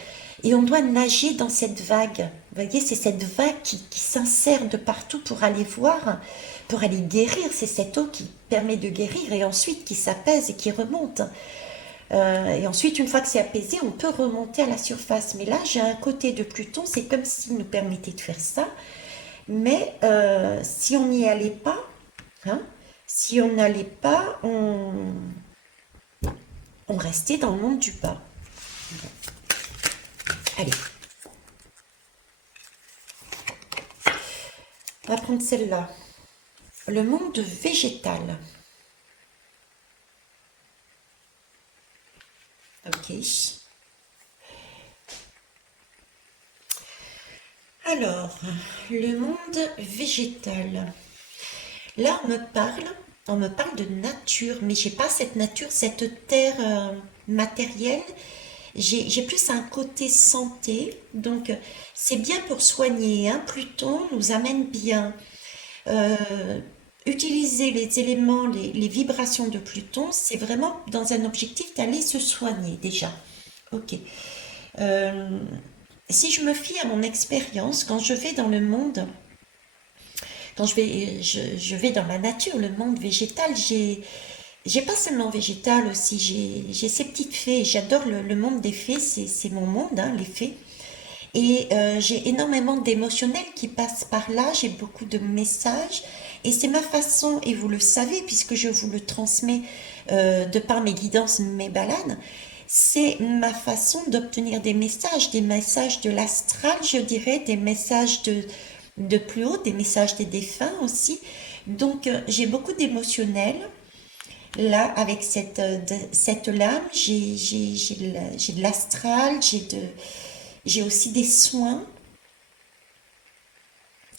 Et on doit nager dans cette vague. Vous voyez, c'est cette vague qui s'insère de partout pour aller voir, pour aller guérir. C'est cette eau qui permet de guérir et ensuite qui s'apaise et qui remonte. Et ensuite, une fois que c'est apaisé, on peut remonter à la surface. Mais là, j'ai un côté de Pluton, c'est comme s'il nous permettait de faire ça. Mais si on n'y allait pas, hein, si on n'allait pas, on restait dans le monde du bas. Allez. On va prendre celle-là. Le monde végétal. Ok. Alors, le monde végétal. Là, on me parle de nature, mais j'ai pas cette nature, cette terre matérielle. J'ai plus un côté santé, donc c'est bien pour soigner, hein. Pluton nous amène bien. Euh, Utiliser les éléments, les vibrations de Pluton, c'est vraiment dans un objectif d'aller se soigner déjà. Ok. Euh, Si je me fie à mon expérience, quand je vais dans le monde, quand je vais dans la nature, le monde végétal, j'ai pas seulement végétal aussi, j'ai ces petites fées. J'adore le monde des fées, c'est mon monde, hein, les fées. Et j'ai énormément d'émotionnels qui passent par là, j'ai beaucoup de messages. Et c'est ma façon, et vous le savez, puisque je vous le transmets de par mes guidances, mes balades, c'est ma façon d'obtenir des messages de l'astral, je dirais, des messages de plus haut, des messages des défunts aussi. Donc j'ai beaucoup d'émotionnels. Là, avec cette lame, j'ai de l'astral, j'ai aussi des soins,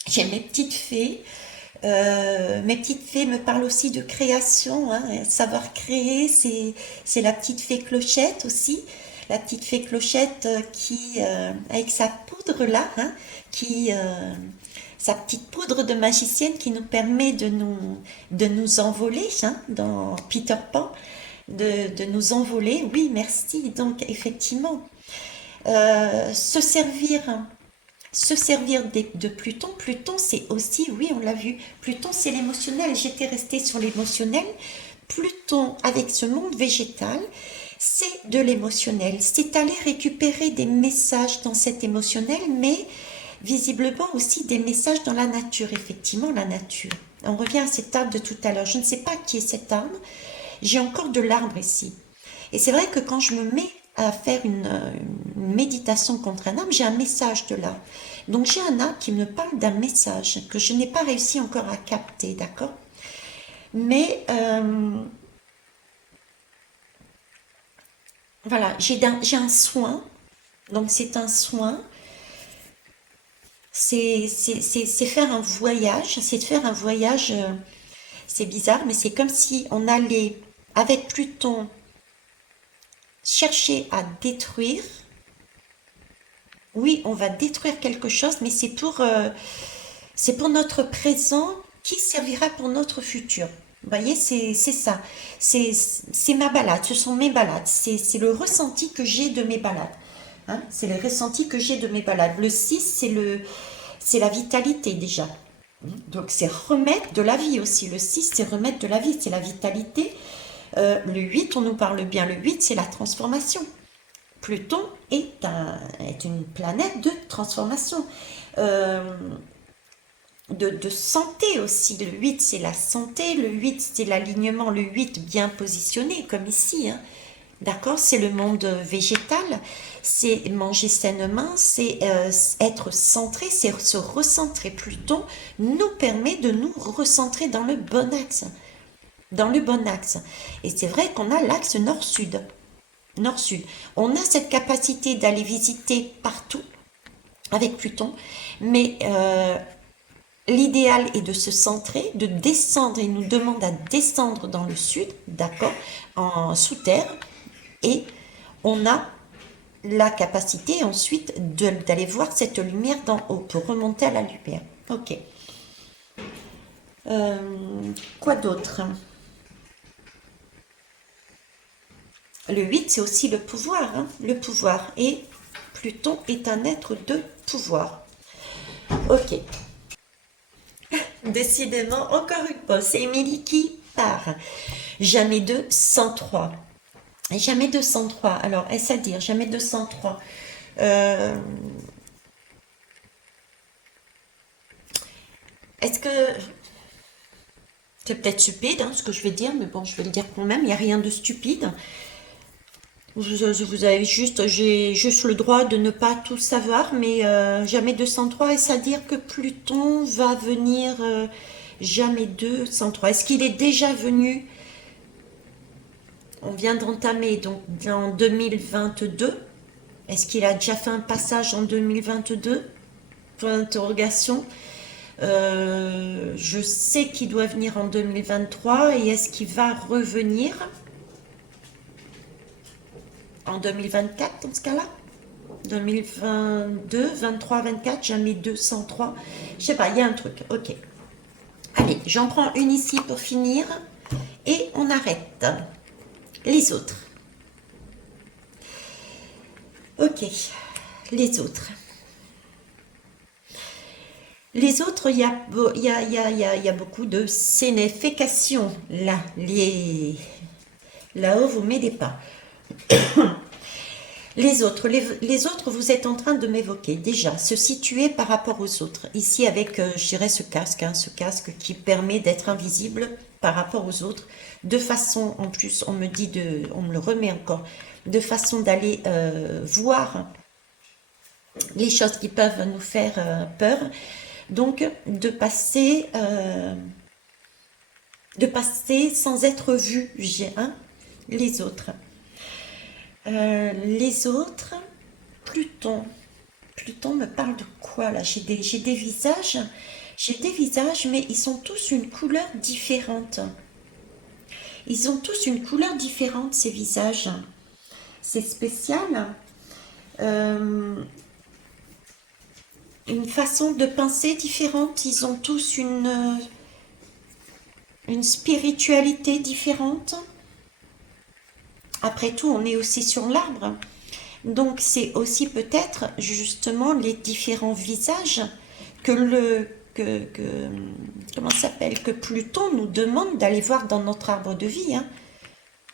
j'ai mes petites fées. Mes petites fées me parlent aussi de création, hein. Savoir créer, c'est la petite fée Clochette aussi. La petite fée Clochette avec sa poudre là, hein, qui, sa petite poudre de magicienne qui nous permet de nous envoler, hein, dans Peter Pan, de nous envoler. Oui, merci. Donc, effectivement, se servir. Se servir de Pluton, Pluton c'est aussi, oui on l'a vu, Pluton c'est l'émotionnel, j'étais restée sur l'émotionnel, Pluton avec ce monde végétal, c'est de l'émotionnel, c'est aller récupérer des messages dans cet émotionnel, mais visiblement aussi des messages dans la nature, effectivement la nature. On revient à cet arbre de tout à l'heure, je ne sais pas qui est cet arbre, j'ai encore de l'arbre ici. Et c'est vrai que quand je me mets à faire une méditation contre un arbre, j'ai un message de l'arbre. Donc j'ai un arbre qui me parle d'un message que je n'ai pas réussi encore à capter, d'accord? Mais voilà, j'ai un soin, donc c'est un soin, c'est faire un voyage, c'est de faire un voyage, c'est bizarre, mais c'est comme si on allait avec Pluton chercher à détruire. Oui, on va détruire quelque chose, mais c'est pour... C'est pour notre présent qui servira pour notre futur. Vous voyez, c'est ça. C'est ma balade, ce sont mes balades. C'est le ressenti que j'ai de mes balades. Hein, c'est le ressenti que j'ai de mes balades. Le 6, c'est la vitalité déjà. Donc c'est remettre de la vie aussi. Le 6, c'est remettre de la vie, c'est la vitalité. Le 8, on nous parle bien. Le 8, c'est la transformation. Pluton est une planète de transformation. Euh, de santé aussi. Le 8, c'est la santé. Le 8, c'est l'alignement. Le 8, bien positionné, comme ici. Hein. D'accord? C'est le monde végétal. C'est manger sainement. C'est être centré. C'est se recentrer. Pluton nous permet de nous recentrer dans le bon axe. Dans le bon axe. Et c'est vrai qu'on a l'axe nord-sud. Nord-sud. On a cette capacité d'aller visiter partout avec Pluton. Mais l'idéal est de se centrer, de descendre. Il nous demande à descendre dans le sud, d'accord, en sous terre, et on a la capacité ensuite d'aller voir cette lumière d'en haut pour remonter à la lumière. Ok. Quoi d'autre? Le 8, c'est aussi le pouvoir, hein, le pouvoir. Et Pluton est un être de pouvoir. Ok. Décidément, encore une fois, c'est Émilie qui part. Jamais 203. Jamais 203. Alors, est-ce à dire jamais 203? Est-ce que... C'est peut-être stupide, hein, ce que je vais dire, mais bon, je vais le dire quand même. Il n'y a rien de stupide. Vous avez juste... J'ai juste le droit de ne pas tout savoir, mais jamais 203. Est-ce à dire que Pluton va venir jamais 203? Est-ce qu'il est déjà venu? On vient d'entamer donc en 2022. Est-ce qu'il a déjà fait un passage en 2022? Point d'interrogation. Je sais qu'il doit venir en 2023 et est-ce qu'il va revenir en 2024 dans ce cas-là? 2022, 23, 24, jamais 203. Je sais pas, il y a un truc. Ok. Allez, j'en prends une ici pour finir et on arrête. Les autres. Ok, les autres. Les autres, il y a beaucoup de scénification. Là, là-haut, vous m'aidez pas. Les autres, vous êtes en train de m'évoquer déjà, se situer par rapport aux autres. Ici, avec, je dirais, ce casque, hein, ce casque qui permet d'être invisible par rapport aux autres, de façon, en plus, on me le remet encore, de façon d'aller voir les choses qui peuvent nous faire peur. Donc, de passer sans être vu, hein, les autres. Les autres, Pluton. Pluton me parle de quoi là? J'ai des visages. J'ai des visages, mais ils sont tous une couleur différente. Ils ont tous une couleur différente, ces visages. C'est spécial. Une façon de penser différente. Ils ont tous une spiritualité différente. Après tout, on est aussi sur l'arbre. Donc c'est aussi peut-être justement les différents visages comment ça s'appelle, que Pluton nous demande d'aller voir dans notre arbre de vie. Hein.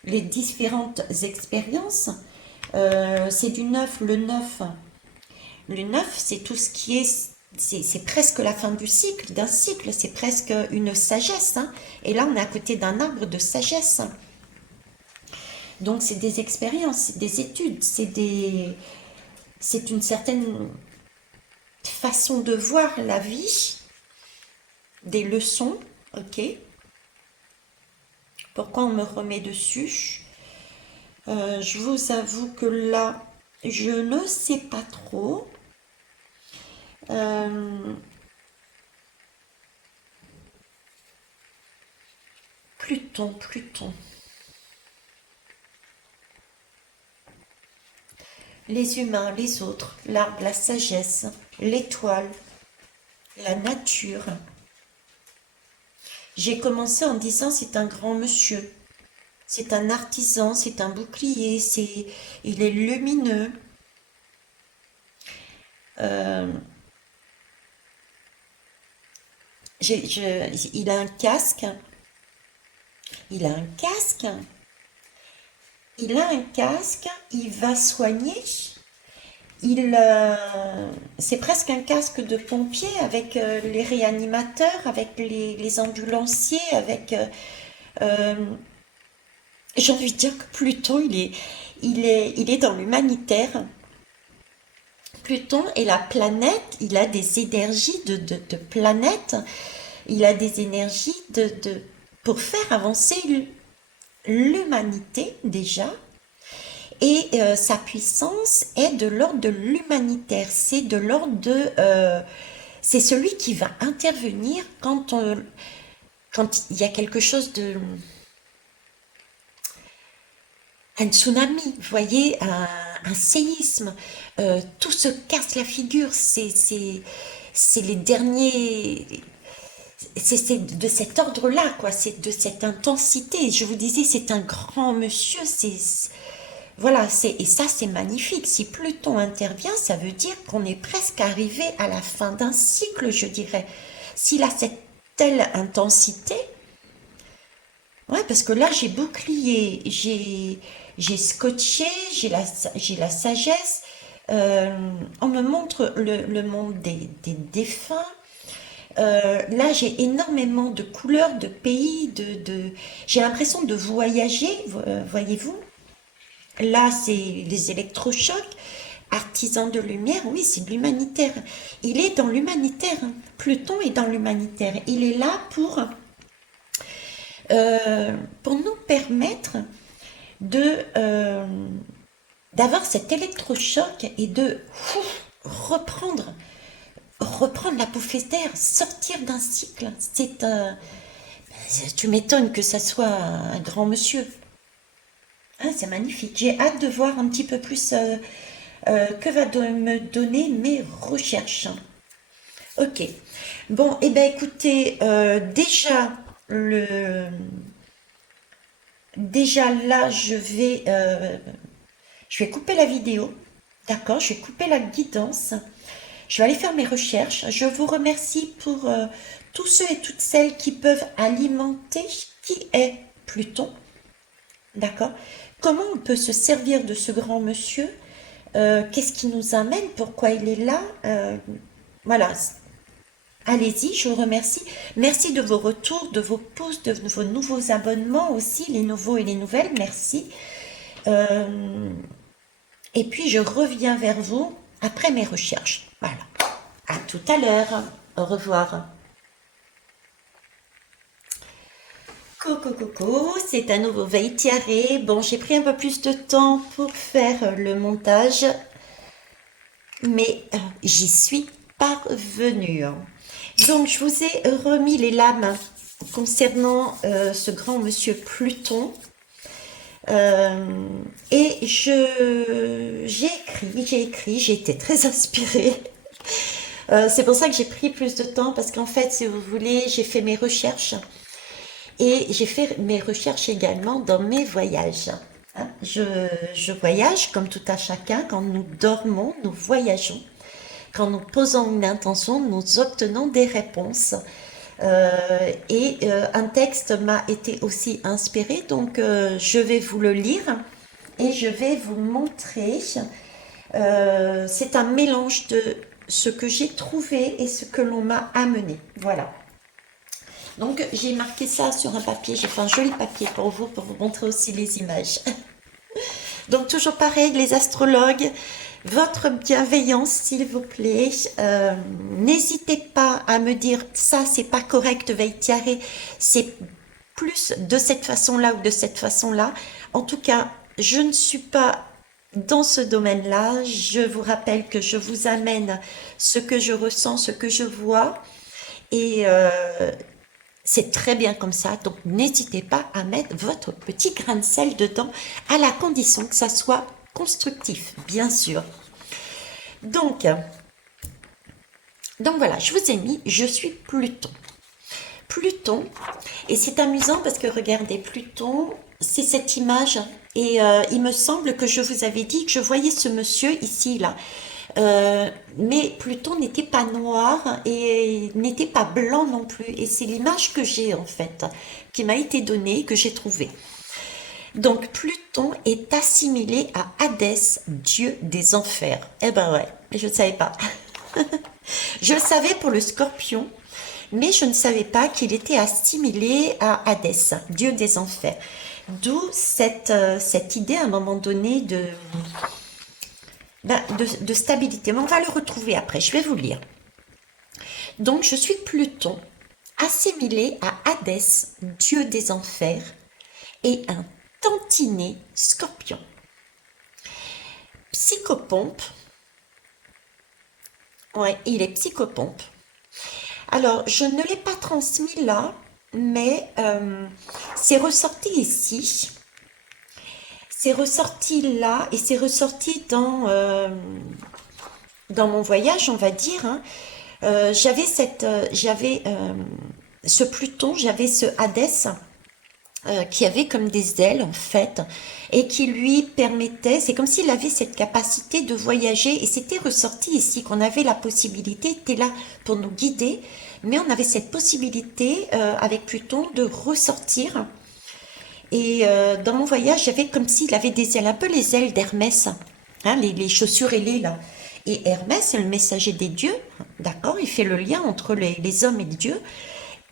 Les différentes expériences. C'est du 9, le 9. Le 9, c'est tout ce qui est... C'est presque la fin du cycle, d'un cycle, c'est presque une sagesse. Hein. Et là, on est à côté d'un arbre de sagesse. Donc, c'est des expériences, c'est des études, c'est une certaine façon de voir la vie, des leçons, ok. Pourquoi on me remet dessus? Je vous avoue que là, je ne sais pas trop. Pluton. Les humains, les autres, l'arbre, la sagesse, l'étoile. la nature. J'ai commencé en disant c'est un grand monsieur, c'est un artisan, c'est un bouclier, il est lumineux. Euh, il a un casque, il a un casque, il a un casque, il va soigner. C'est presque un casque de pompier avec les réanimateurs, avec les ambulanciers, avec. Euh, j'ai envie de dire que Pluton, il est dans l'humanitaire. Pluton est la planète, il a des énergies de planète, il a des énergies pour faire avancer l'humanité déjà. Et sa puissance est de l'ordre de l'humanitaire, c'est de l'ordre de... c'est celui qui va intervenir quand il y a quelque chose de... Un tsunami, vous voyez, un séisme, tout se casse la figure, c'est les derniers... C'est de cet ordre-là, quoi, c'est de cette intensité. Je vous disais, c'est un grand monsieur, voilà, et ça c'est magnifique. Si Pluton intervient, ça veut dire qu'on est presque arrivé à la fin d'un cycle, je dirais. S'il a cette telle intensité, ouais, parce que là j'ai bouclier, j'ai scotché, j'ai la sagesse. On me montre le monde des défunts. Là, j'ai énormément de couleurs, de pays, j'ai l'impression de voyager, voyez-vous. Là, c'est les électrochocs, artisans de lumière, oui, c'est de l'humanitaire. Il est dans l'humanitaire, hein. Pluton est dans l'humanitaire. Il est là pour nous permettre de d'avoir cet électrochoc et de reprendre, reprendre la bouffée d'air, sortir d'un cycle. Tu m'étonnes que ça soit un grand monsieur. Ah, c'est magnifique. J'ai hâte de voir un petit peu plus que me donner mes recherches. Ok. Bon, eh bien écoutez, déjà là, je vais couper la vidéo. D'accord, je vais couper la guidance. Je vais aller faire mes recherches. Je vous remercie pour tous ceux et toutes celles qui peuvent alimenter qui est Pluton. D'accord? Comment on peut se servir de ce grand monsieur? Qu'est-ce qui nous amène? Pourquoi il est là? Voilà. Allez-y, je vous remercie. Merci de vos retours, de vos pouces, de vos nouveaux abonnements aussi, les nouveaux et les nouvelles. Merci. Et puis, je reviens vers vous après mes recherches. Voilà. À tout à l'heure. Au revoir. Coucou, coucou, c'est à nouveau Veille. Bon, j'ai pris un peu plus de temps pour faire le montage, mais j'y suis parvenue. Donc, je vous ai remis les lames concernant ce grand monsieur Pluton. Et j'ai écrit, j'ai été très inspirée. C'est pour ça que j'ai pris plus de temps, parce qu'en fait, si vous voulez, j'ai fait mes recherches. Et j'ai fait mes recherches également dans mes voyages. Hein. Je voyage comme tout à chacun. Quand nous dormons, nous voyageons. Quand nous posons une intention, nous obtenons des réponses. Un texte m'a été aussi inspiré, donc je vais vous le lire et je vais vous montrer. C'est un mélange de ce que j'ai trouvé et ce que l'on m'a amené. Voilà. Donc j'ai marqué ça sur un papier, j'ai fait un joli papier pour vous montrer aussi les images. Donc toujours pareil, les astrologues, votre bienveillance s'il vous plaît. N'hésitez pas à me dire ça c'est pas correct Veitiaré, c'est plus de cette façon-là ou de cette façon-là. En tout cas, je ne suis pas dans ce domaine-là. Je vous rappelle que je vous amène ce que je ressens, ce que je vois. Et c'est très bien comme ça, donc n'hésitez pas à mettre votre petit grain de sel dedans, à la condition que ça soit constructif, bien sûr. Donc, Donc voilà, je vous ai mis, je suis Pluton. Pluton, et c'est amusant parce que regardez, Pluton, c'est cette image, et il me semble que je vous avais dit que je voyais ce monsieur ici, là. Mais Pluton n'était pas noir et n'était pas blanc non plus. Et c'est l'image que j'ai en fait, qui m'a été donnée, que j'ai trouvée. Donc Pluton est assimilé à Hadès, dieu des enfers. Eh ben ouais, je ne savais pas. Je le savais pour le Scorpion, mais je ne savais pas qu'il était assimilé à Hadès, dieu des enfers. D'où cette idée à un moment donné de stabilité. Mais on va le retrouver après, je vais vous lire. Donc je suis Pluton, assimilé à Hadès, dieu des enfers, et un tantinet Scorpion. Psychopompe, ouais, il est psychopompe. Alors, je ne l'ai pas transmis là, mais c'est ressorti ici. C'est ressorti là et c'est ressorti dans mon voyage, on va dire. Hein. J'avais ce Pluton, j'avais ce Hadès qui avait comme des ailes en fait et qui lui permettait, c'est comme s'il avait cette capacité de voyager et c'était ressorti ici qu'on avait la possibilité, était là pour nous guider, mais on avait cette possibilité avec Pluton de ressortir et dans mon voyage j'avais comme s'il avait des ailes, un peu les ailes d'Hermès, hein, les chaussures ailées là. Et Hermès, c'est le messager des dieux, d'accord? Il fait le lien entre les hommes et les dieux.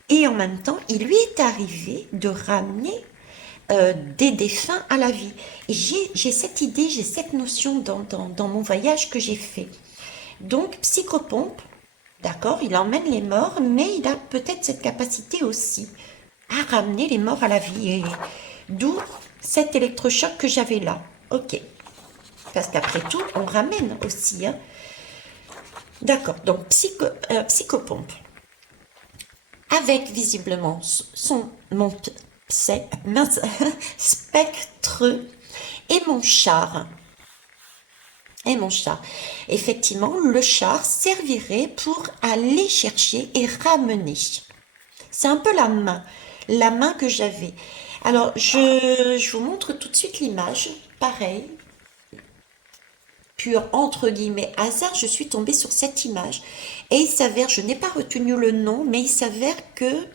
Et en même temps, il lui est arrivé de ramener des défunts à la vie. Et j'ai cette idée, j'ai cette notion dans mon voyage que j'ai fait. Donc, psychopompe, d'accord, il emmène les morts, mais il a peut-être cette capacité aussi à ramener les morts à la vie. Et d'où cet électrochoc que j'avais là. Ok. Parce qu'après tout, on ramène aussi. Hein. D'accord, donc psychopompe. Avec visiblement mon spectre et mon char. Et mon char. Effectivement, le char servirait pour aller chercher et ramener. C'est un peu la main que j'avais. Alors, je vous montre tout de suite l'image. Pareil, pur entre guillemets hasard, je suis tombée sur cette image. Et il s'avère, je n'ai pas retenu le nom, mais il s'avère que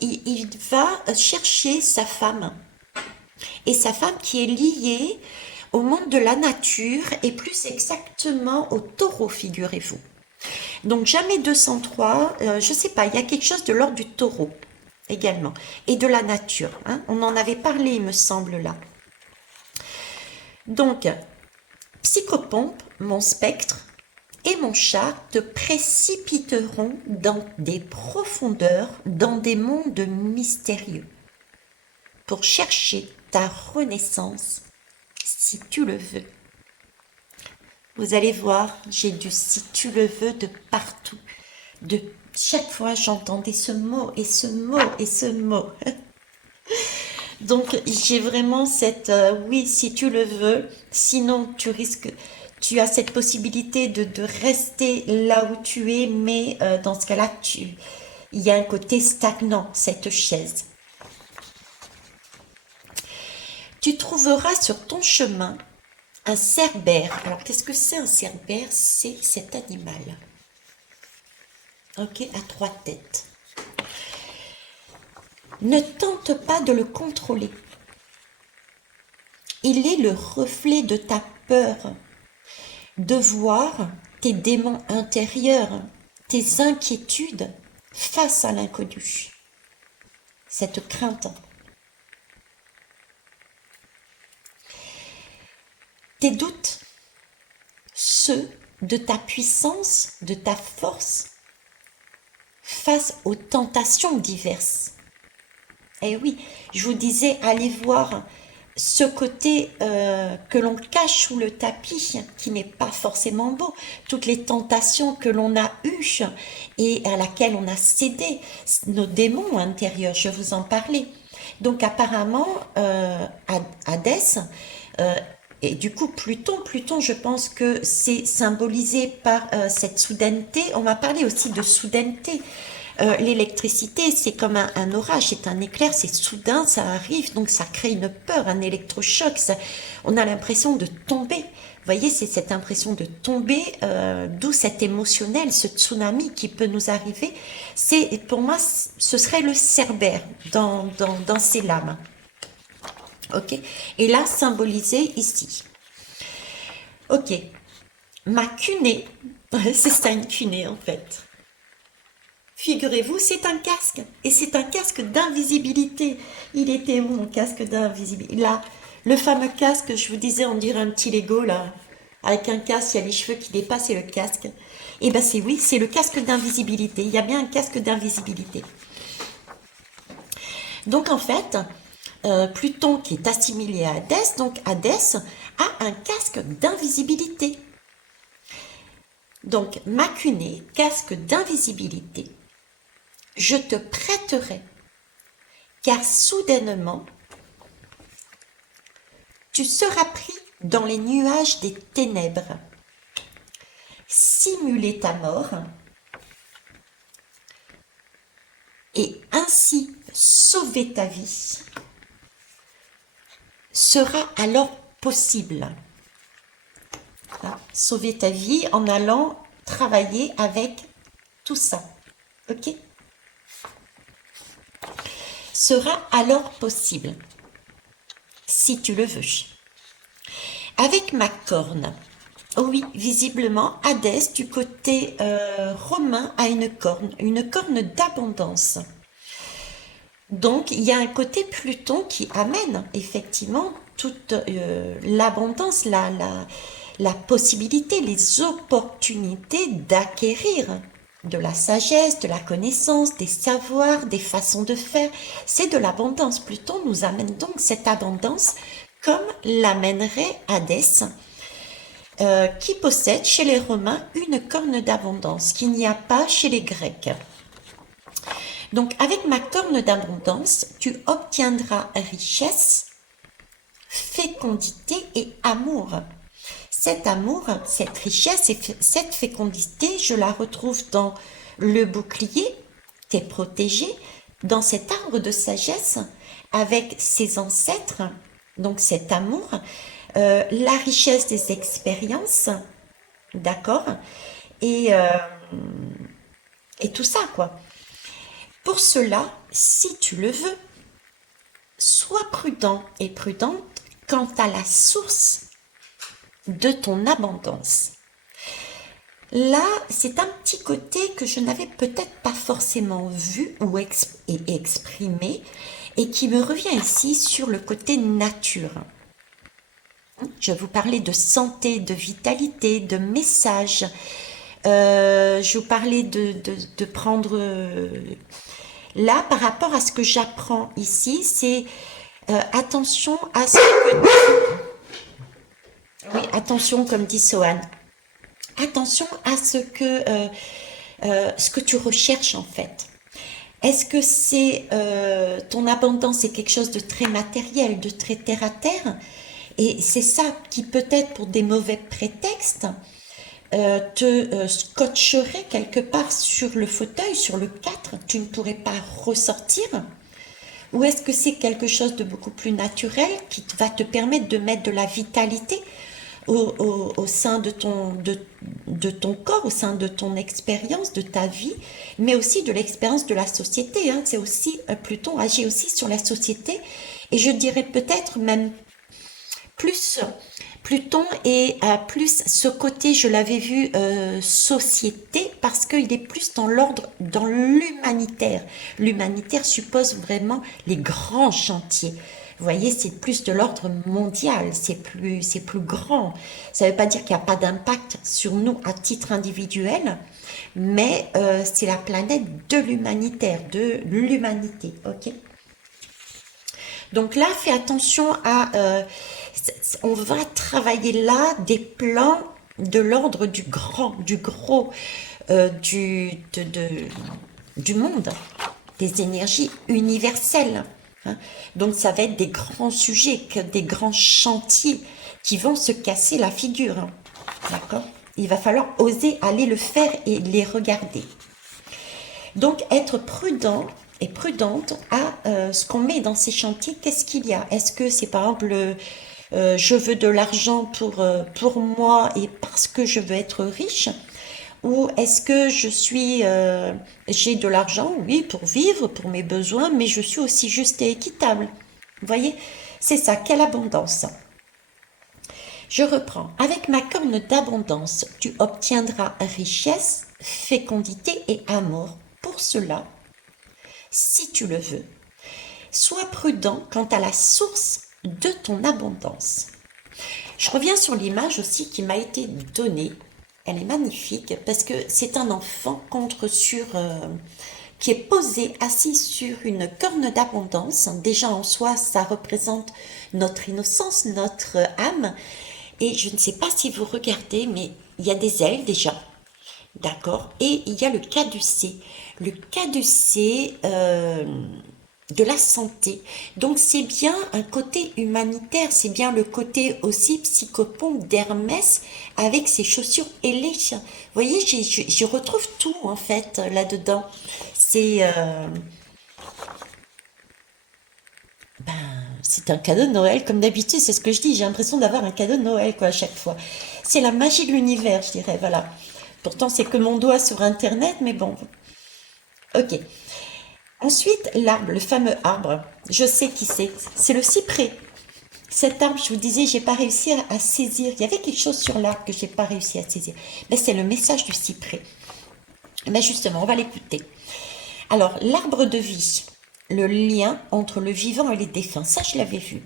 il va chercher sa femme. Et sa femme qui est liée au monde de la nature et plus exactement au taureau, figurez-vous. Donc jamais 203, je sais pas, il y a quelque chose de l'ordre du taureau également. Et de la nature. Hein. On en avait parlé, il me semble, là. Donc, psychopompe, mon spectre et mon char te précipiteront dans des profondeurs, dans des mondes mystérieux, pour chercher ta renaissance, si tu le veux. Vous allez voir, j'ai du si tu le veux de partout. De chaque fois, j'entendais ce mot et ce mot et ce mot. Donc, j'ai vraiment cette oui, si tu le veux, sinon tu risques, tu as cette possibilité de rester là où tu es, mais dans ce cas-là, il y a un côté stagnant, cette chaise. Tu trouveras sur ton chemin un cerbère. Alors, qu'est-ce que c'est un cerbère? C'est cet animal. Ok, à 3 têtes. Ne tente pas de le contrôler. Il est le reflet de ta peur de voir tes démons intérieurs, tes inquiétudes face à l'inconnu. Cette crainte. Tes doutes, ceux de ta puissance, de ta force, face aux tentations diverses. Et oui, je vous disais, allez voir ce côté que l'on cache sous le tapis, qui n'est pas forcément beau, toutes les tentations que l'on a eues et à laquelle on a cédé, nos démons intérieurs, je vous en parlais. Donc apparemment, Hadès et du coup, Pluton, je pense que c'est symbolisé par cette soudaineté. On m'a parlé aussi de soudaineté. L'électricité, c'est comme un orage, c'est un éclair, c'est soudain, ça arrive, donc ça crée une peur, un électrochoc. On a l'impression de tomber. Vous voyez, c'est cette impression de tomber, d'où cet émotionnel, ce tsunami qui peut nous arriver. Pour moi, ce serait le Cerbère dans ces lames. Ok. Et là, symbolisé ici. Ok. Ma cunée, c'est ça une cunée en fait. Figurez-vous, c'est un casque. Et c'est un casque d'invisibilité. Il était où mon casque d'invisibilité? Là, le fameux casque, je vous disais, on dirait un petit Lego là. Avec un casque, il y a les cheveux qui dépassent et le casque. Et ben c'est oui, c'est le casque d'invisibilité. Il y a bien un casque d'invisibilité. Donc en fait, Pluton qui est assimilé à Hadès, donc Hadès a un casque d'invisibilité. Donc Macuné, casque d'invisibilité, je te prêterai, car soudainement, tu seras pris dans les nuages des ténèbres. Simuler ta mort et ainsi sauver ta vie sera alors possible. Sauver ta vie en allant travailler avec tout ça. Ok? Sera alors possible, si tu le veux. Avec ma corne. Oui, visiblement, Hadès, du côté romain, a une corne d'abondance. Donc, il y a un côté Pluton qui amène effectivement toute l'abondance, la possibilité, les opportunités d'acquérir de la sagesse, de la connaissance, des savoirs, des façons de faire. C'est de l'abondance. Pluton nous amène donc cette abondance comme l'amènerait Hadès, qui possède chez les Romains une corne d'abondance qu'il n'y a pas chez les Grecs. Donc avec ma corne d'abondance, tu obtiendras richesse, fécondité et amour. Cet amour, cette richesse et cette fécondité, je la retrouve dans le bouclier, t'es protégé, dans cet arbre de sagesse, avec ses ancêtres, donc cet amour, la richesse des expériences, d'accord, et tout ça, quoi. Pour cela, si tu le veux, sois prudent et prudente quant à la source de ton abondance. Là, c'est un petit côté que je n'avais peut-être pas forcément vu ou exprimé et qui me revient ici sur le côté nature. Je vous parlais de santé, de vitalité, de message. Je vous parlais de prendre... Là, par rapport à ce que j'apprends ici, c'est attention à ce que... Oui, attention, comme dit Sohan. Attention à ce que tu recherches en fait. Est-ce que c'est ton abondance est quelque chose de très matériel, de très terre à terre? Et c'est ça qui peut-être pour des mauvais prétextes te scotcherait quelque part sur le fauteuil, sur le 4, tu ne pourrais pas ressortir? Ou est-ce que c'est quelque chose de beaucoup plus naturel qui va te permettre de mettre de la vitalité au sein de ton corps, au sein de ton expérience, de ta vie, mais aussi de l'expérience de la société, hein. C'est aussi, Pluton agit aussi sur la société, et je dirais peut-être même plus, Pluton est plus ce côté, je l'avais vu, société, parce qu'il est plus dans l'ordre, dans l'humanitaire. L'humanitaire suppose vraiment les grands chantiers. Vous voyez, c'est plus de l'ordre mondial, c'est plus grand. Ça ne veut pas dire qu'il n'y a pas d'impact sur nous à titre individuel, mais c'est la planète de l'humanitaire, de l'humanité, ok? Donc là, fais attention à... on va travailler là des plans de l'ordre du grand, du gros, du monde, des énergies universelles. hein. Donc ça va être des grands sujets, des grands chantiers qui vont se casser la figure, hein. D'accord? Il va falloir oser aller le faire et les regarder. Donc être prudent et prudente à ce qu'on met dans ces chantiers. Qu'est-ce qu'il y a? Est-ce que c'est par exemple je veux de l'argent pour moi et parce que je veux être riche? Ou est-ce que j'ai de l'argent, oui, pour vivre, pour mes besoins, mais je suis aussi juste et équitable. Vous voyez, c'est ça, quelle abondance. Je reprends. Avec ma corne d'abondance, tu obtiendras richesse, fécondité et amour. Pour cela, si tu le veux, sois prudent quant à la source de ton abondance. Je reviens sur l'image aussi qui m'a été donnée. Elle est magnifique parce que c'est un enfant qui est posé, assis sur une corne d'abondance. Déjà en soi, ça représente notre innocence, notre âme. Et je ne sais pas si vous regardez, mais il y a des ailes déjà. D'accord? Et il y a le caducée. Le caducée de la santé. Donc c'est bien un côté humanitaire, c'est bien le côté aussi psychopompe d'Hermès avec ses chaussures ailées. Vous voyez, je retrouve tout en fait là-dedans. Ben, c'est un cadeau de Noël, comme d'habitude, c'est ce que je dis. J'ai l'impression d'avoir un cadeau de Noël quoi, à chaque fois. C'est la magie de l'univers, je dirais, voilà. Pourtant, c'est que mon doigt sur Internet, mais bon. Ok. Ensuite, l'arbre, le fameux arbre, je sais qui c'est. C'est le cyprès. Cet arbre, je vous disais, j'ai pas réussi à saisir. Il y avait quelque chose sur l'arbre que j'ai pas réussi à saisir. Mais c'est le message du cyprès. Mais justement, on va l'écouter. Alors, l'arbre de vie, le lien entre le vivant et les défunts. Ça, je l'avais vu.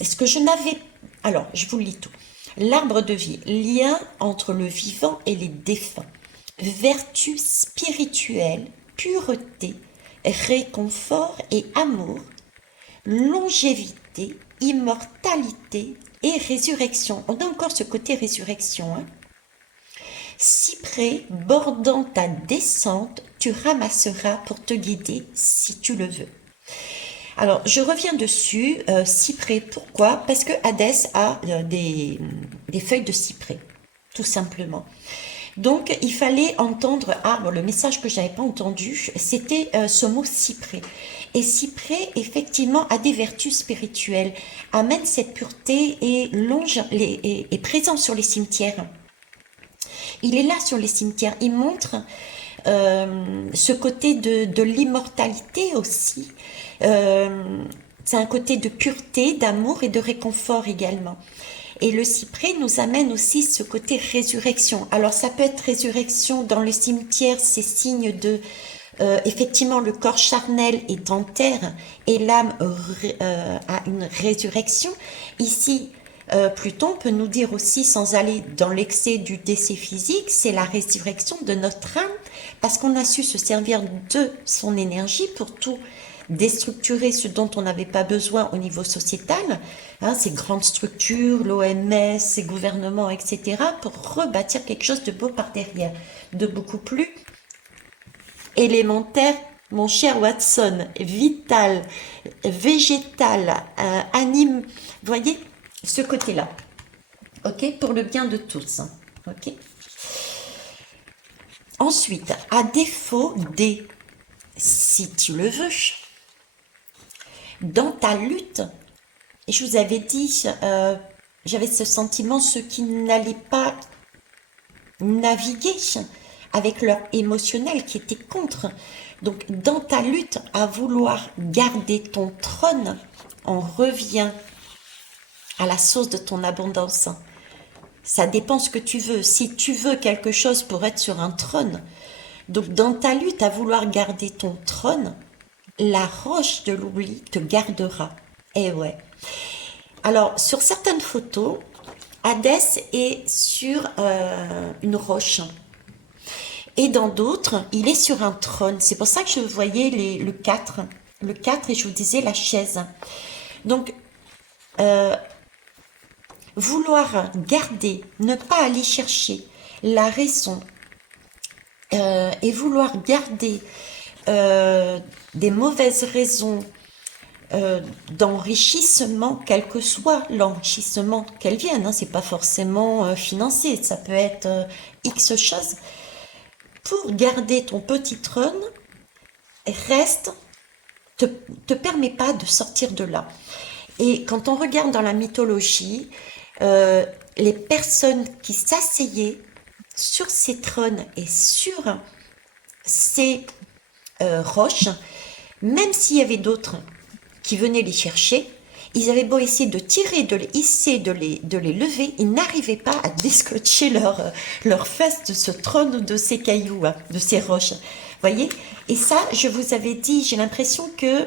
Est-ce que je n'avais... Alors, je vous lis tout. L'arbre de vie, lien entre le vivant et les défunts. Vertu spirituelle, pureté, réconfort et amour, longévité, immortalité et résurrection. On a encore ce côté résurrection, hein. Cyprès, bordant ta descente, tu ramasseras pour te guider si tu le veux. Alors, je reviens dessus. Cyprès, pourquoi? Parce que Hadès a des feuilles de cyprès, tout simplement. Donc, il fallait entendre arbre. Le message que je n'avais pas entendu, c'était ce mot cyprès. Et cyprès, effectivement, a des vertus spirituelles, amène cette pureté et est présent sur les cimetières. Il est là sur les cimetières. Il montre ce côté de l'immortalité aussi. C'est un côté de pureté, d'amour et de réconfort également. Et le cyprès nous amène aussi ce côté résurrection. Alors ça peut être résurrection dans le cimetière, c'est signe de effectivement le corps charnel est en terre et l'âme a une résurrection. Ici, Pluton peut nous dire aussi, sans aller dans l'excès du décès physique, c'est la résurrection de notre âme, parce qu'on a su se servir de son énergie pour tout déstructurer ce dont on n'avait pas besoin au niveau sociétal, hein, ces grandes structures, l'OMS, ces gouvernements, etc., pour rebâtir quelque chose de beau par derrière, de beaucoup plus élémentaire, mon cher Watson, vital, végétal, anime, voyez, ce côté-là, ok, pour le bien de tous, hein, ok. Ensuite, à défaut des, si tu le veux, dans ta lutte, et je vous avais dit, j'avais ce sentiment, ceux qui n'allaient pas naviguer avec leur émotionnel, qui était contre. Donc, dans ta lutte à vouloir garder ton trône, on revient à la source de ton abondance. Ça dépend ce que tu veux. Si tu veux quelque chose pour être sur un trône, donc dans ta lutte à vouloir garder ton trône, la roche de l'oubli te gardera. Eh ouais. Alors, sur certaines photos, Hadès est sur une roche. Et dans d'autres, il est sur un trône. C'est pour ça que je voyais le 4. Le 4 et je vous disais la chaise. Donc, vouloir garder, ne pas aller chercher la raison et vouloir garder des mauvaises raisons d'enrichissement, quel que soit l'enrichissement qu'elles viennent, hein, c'est pas forcément financier, ça peut être X choses, pour garder ton petit trône, reste, te permet pas de sortir de là. Et quand on regarde dans la mythologie, les personnes qui s'asseyaient sur ces trônes et sur ces roches, même s'il y avait d'autres qui venaient les chercher, ils avaient beau essayer de tirer, de les hisser, de les lever, ils n'arrivaient pas à déscotcher leur fesses de ce trône ou de ces cailloux, hein, de ces roches. Voyez? Et ça, je vous avais dit, j'ai l'impression que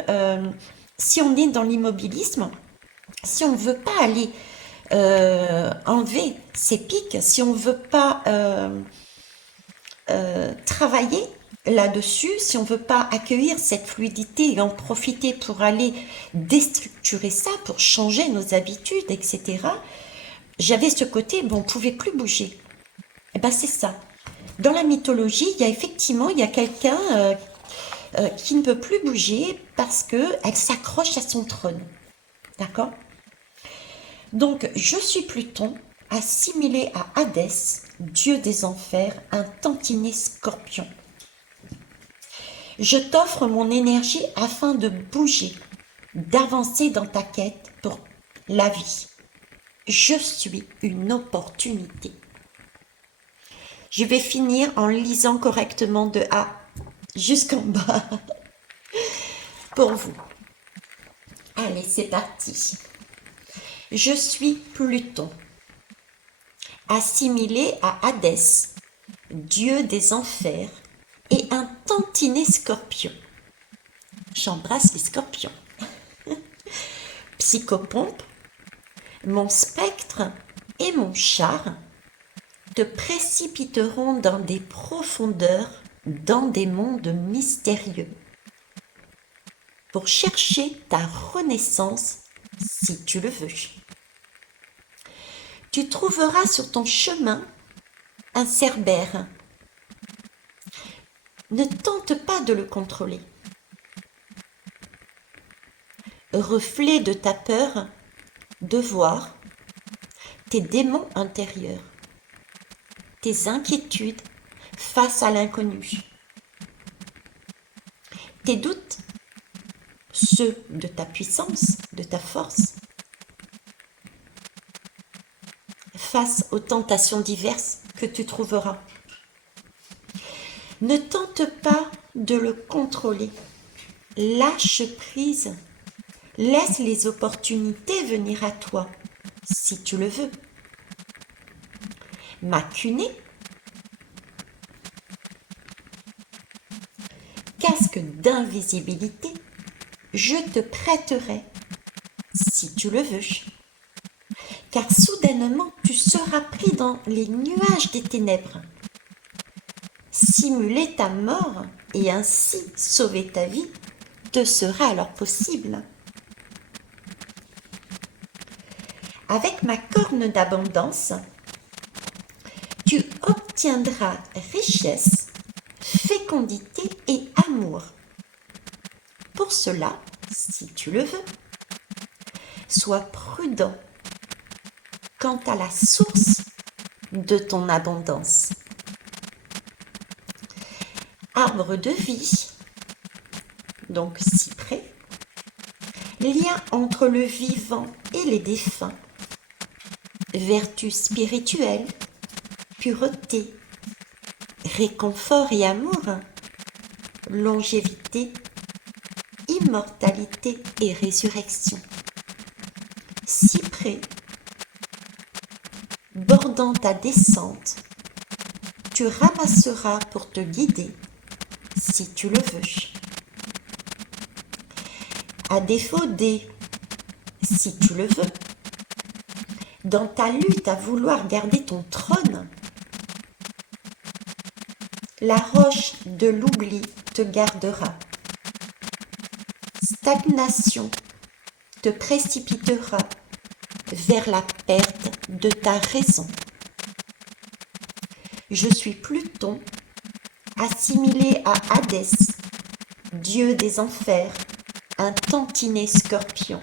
si on est dans l'immobilisme, si on ne veut pas aller enlever ces pics, si on ne veut pas travailler là-dessus, si on ne veut pas accueillir cette fluidité et en profiter pour aller déstructurer ça, pour changer nos habitudes, etc., j'avais ce côté, bon, on ne pouvait plus bouger. Et bien c'est ça. Dans la mythologie, il y a effectivement, il y a quelqu'un qui ne peut plus bouger parce qu'elle s'accroche à son trône. D'accord? Donc, je suis Pluton, assimilé à Hadès, dieu des enfers, un tantinet scorpion. Je t'offre mon énergie afin de bouger, d'avancer dans ta quête pour la vie. Je suis une opportunité. Je vais finir en lisant correctement de A jusqu'en bas pour vous. Allez, c'est parti. Je suis Pluton, assimilé à Hadès, dieu des enfers, et un tantinet scorpion. J'embrasse les scorpions. Psychopompe, mon spectre et mon char te précipiteront dans des profondeurs, dans des mondes mystérieux, pour chercher ta renaissance si tu le veux. Tu trouveras sur ton chemin un cerbère. Ne tente pas de le contrôler. Reflet de ta peur de voir tes démons intérieurs, tes inquiétudes face à l'inconnu, tes doutes, ceux de ta puissance, de ta force, face aux tentations diverses que tu trouveras. Ne tente pas de le contrôler. Lâche prise. Laisse les opportunités venir à toi, si tu le veux. Macuné, casque d'invisibilité, je te prêterai, si tu le veux. Car soudainement, tu seras pris dans les nuages des ténèbres. Simuler ta mort et ainsi sauver ta vie te sera alors possible. Avec ma corne d'abondance, tu obtiendras richesse, fécondité et amour. Pour cela, si tu le veux, sois prudent quant à la source de ton abondance. Arbre de vie, donc cyprès, lien entre le vivant et les défunts, vertu spirituelle, pureté, réconfort et amour, longévité, immortalité et résurrection. Cyprès, bordant ta descente, tu ramasseras pour te guider, si tu le veux. À défaut des si tu le veux, dans ta lutte à vouloir garder ton trône, la roche de l'oubli te gardera. Stagnation te précipitera vers la perte de ta raison. Je suis Pluton, assimilé à Hadès, dieu des enfers, un tantinet scorpion.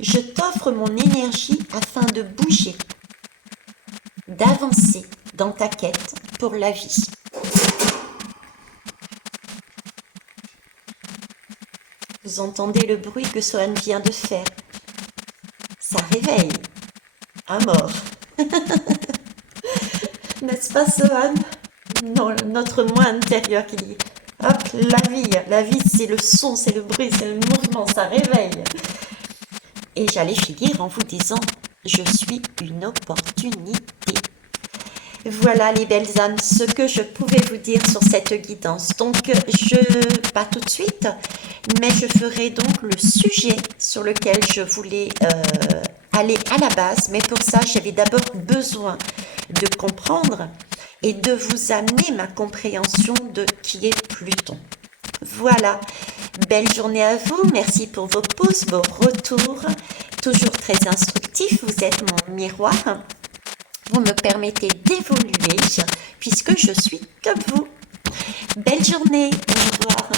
Je t'offre mon énergie afin de bouger, d'avancer dans ta quête pour la vie. Vous entendez le bruit que Sohan vient de faire. Ça réveille un mort. N'est-ce pas, Sohan? Non, notre moi intérieur qui dit hop, la vie c'est le son, c'est le bruit, c'est le mouvement, ça réveille. Et j'allais finir en vous disant je suis une opportunité. Voilà les belles âmes, ce que je pouvais vous dire sur cette guidance. Donc pas tout de suite, mais je ferai donc le sujet sur lequel je voulais aller à la base. Mais pour ça, j'avais d'abord besoin de comprendre et de vous amener ma compréhension de qui est Pluton. Voilà, belle journée à vous, merci pour vos pauses, vos retours, toujours très instructifs, vous êtes mon miroir. Vous me permettez d'évoluer puisque je suis comme vous. Belle journée, au revoir.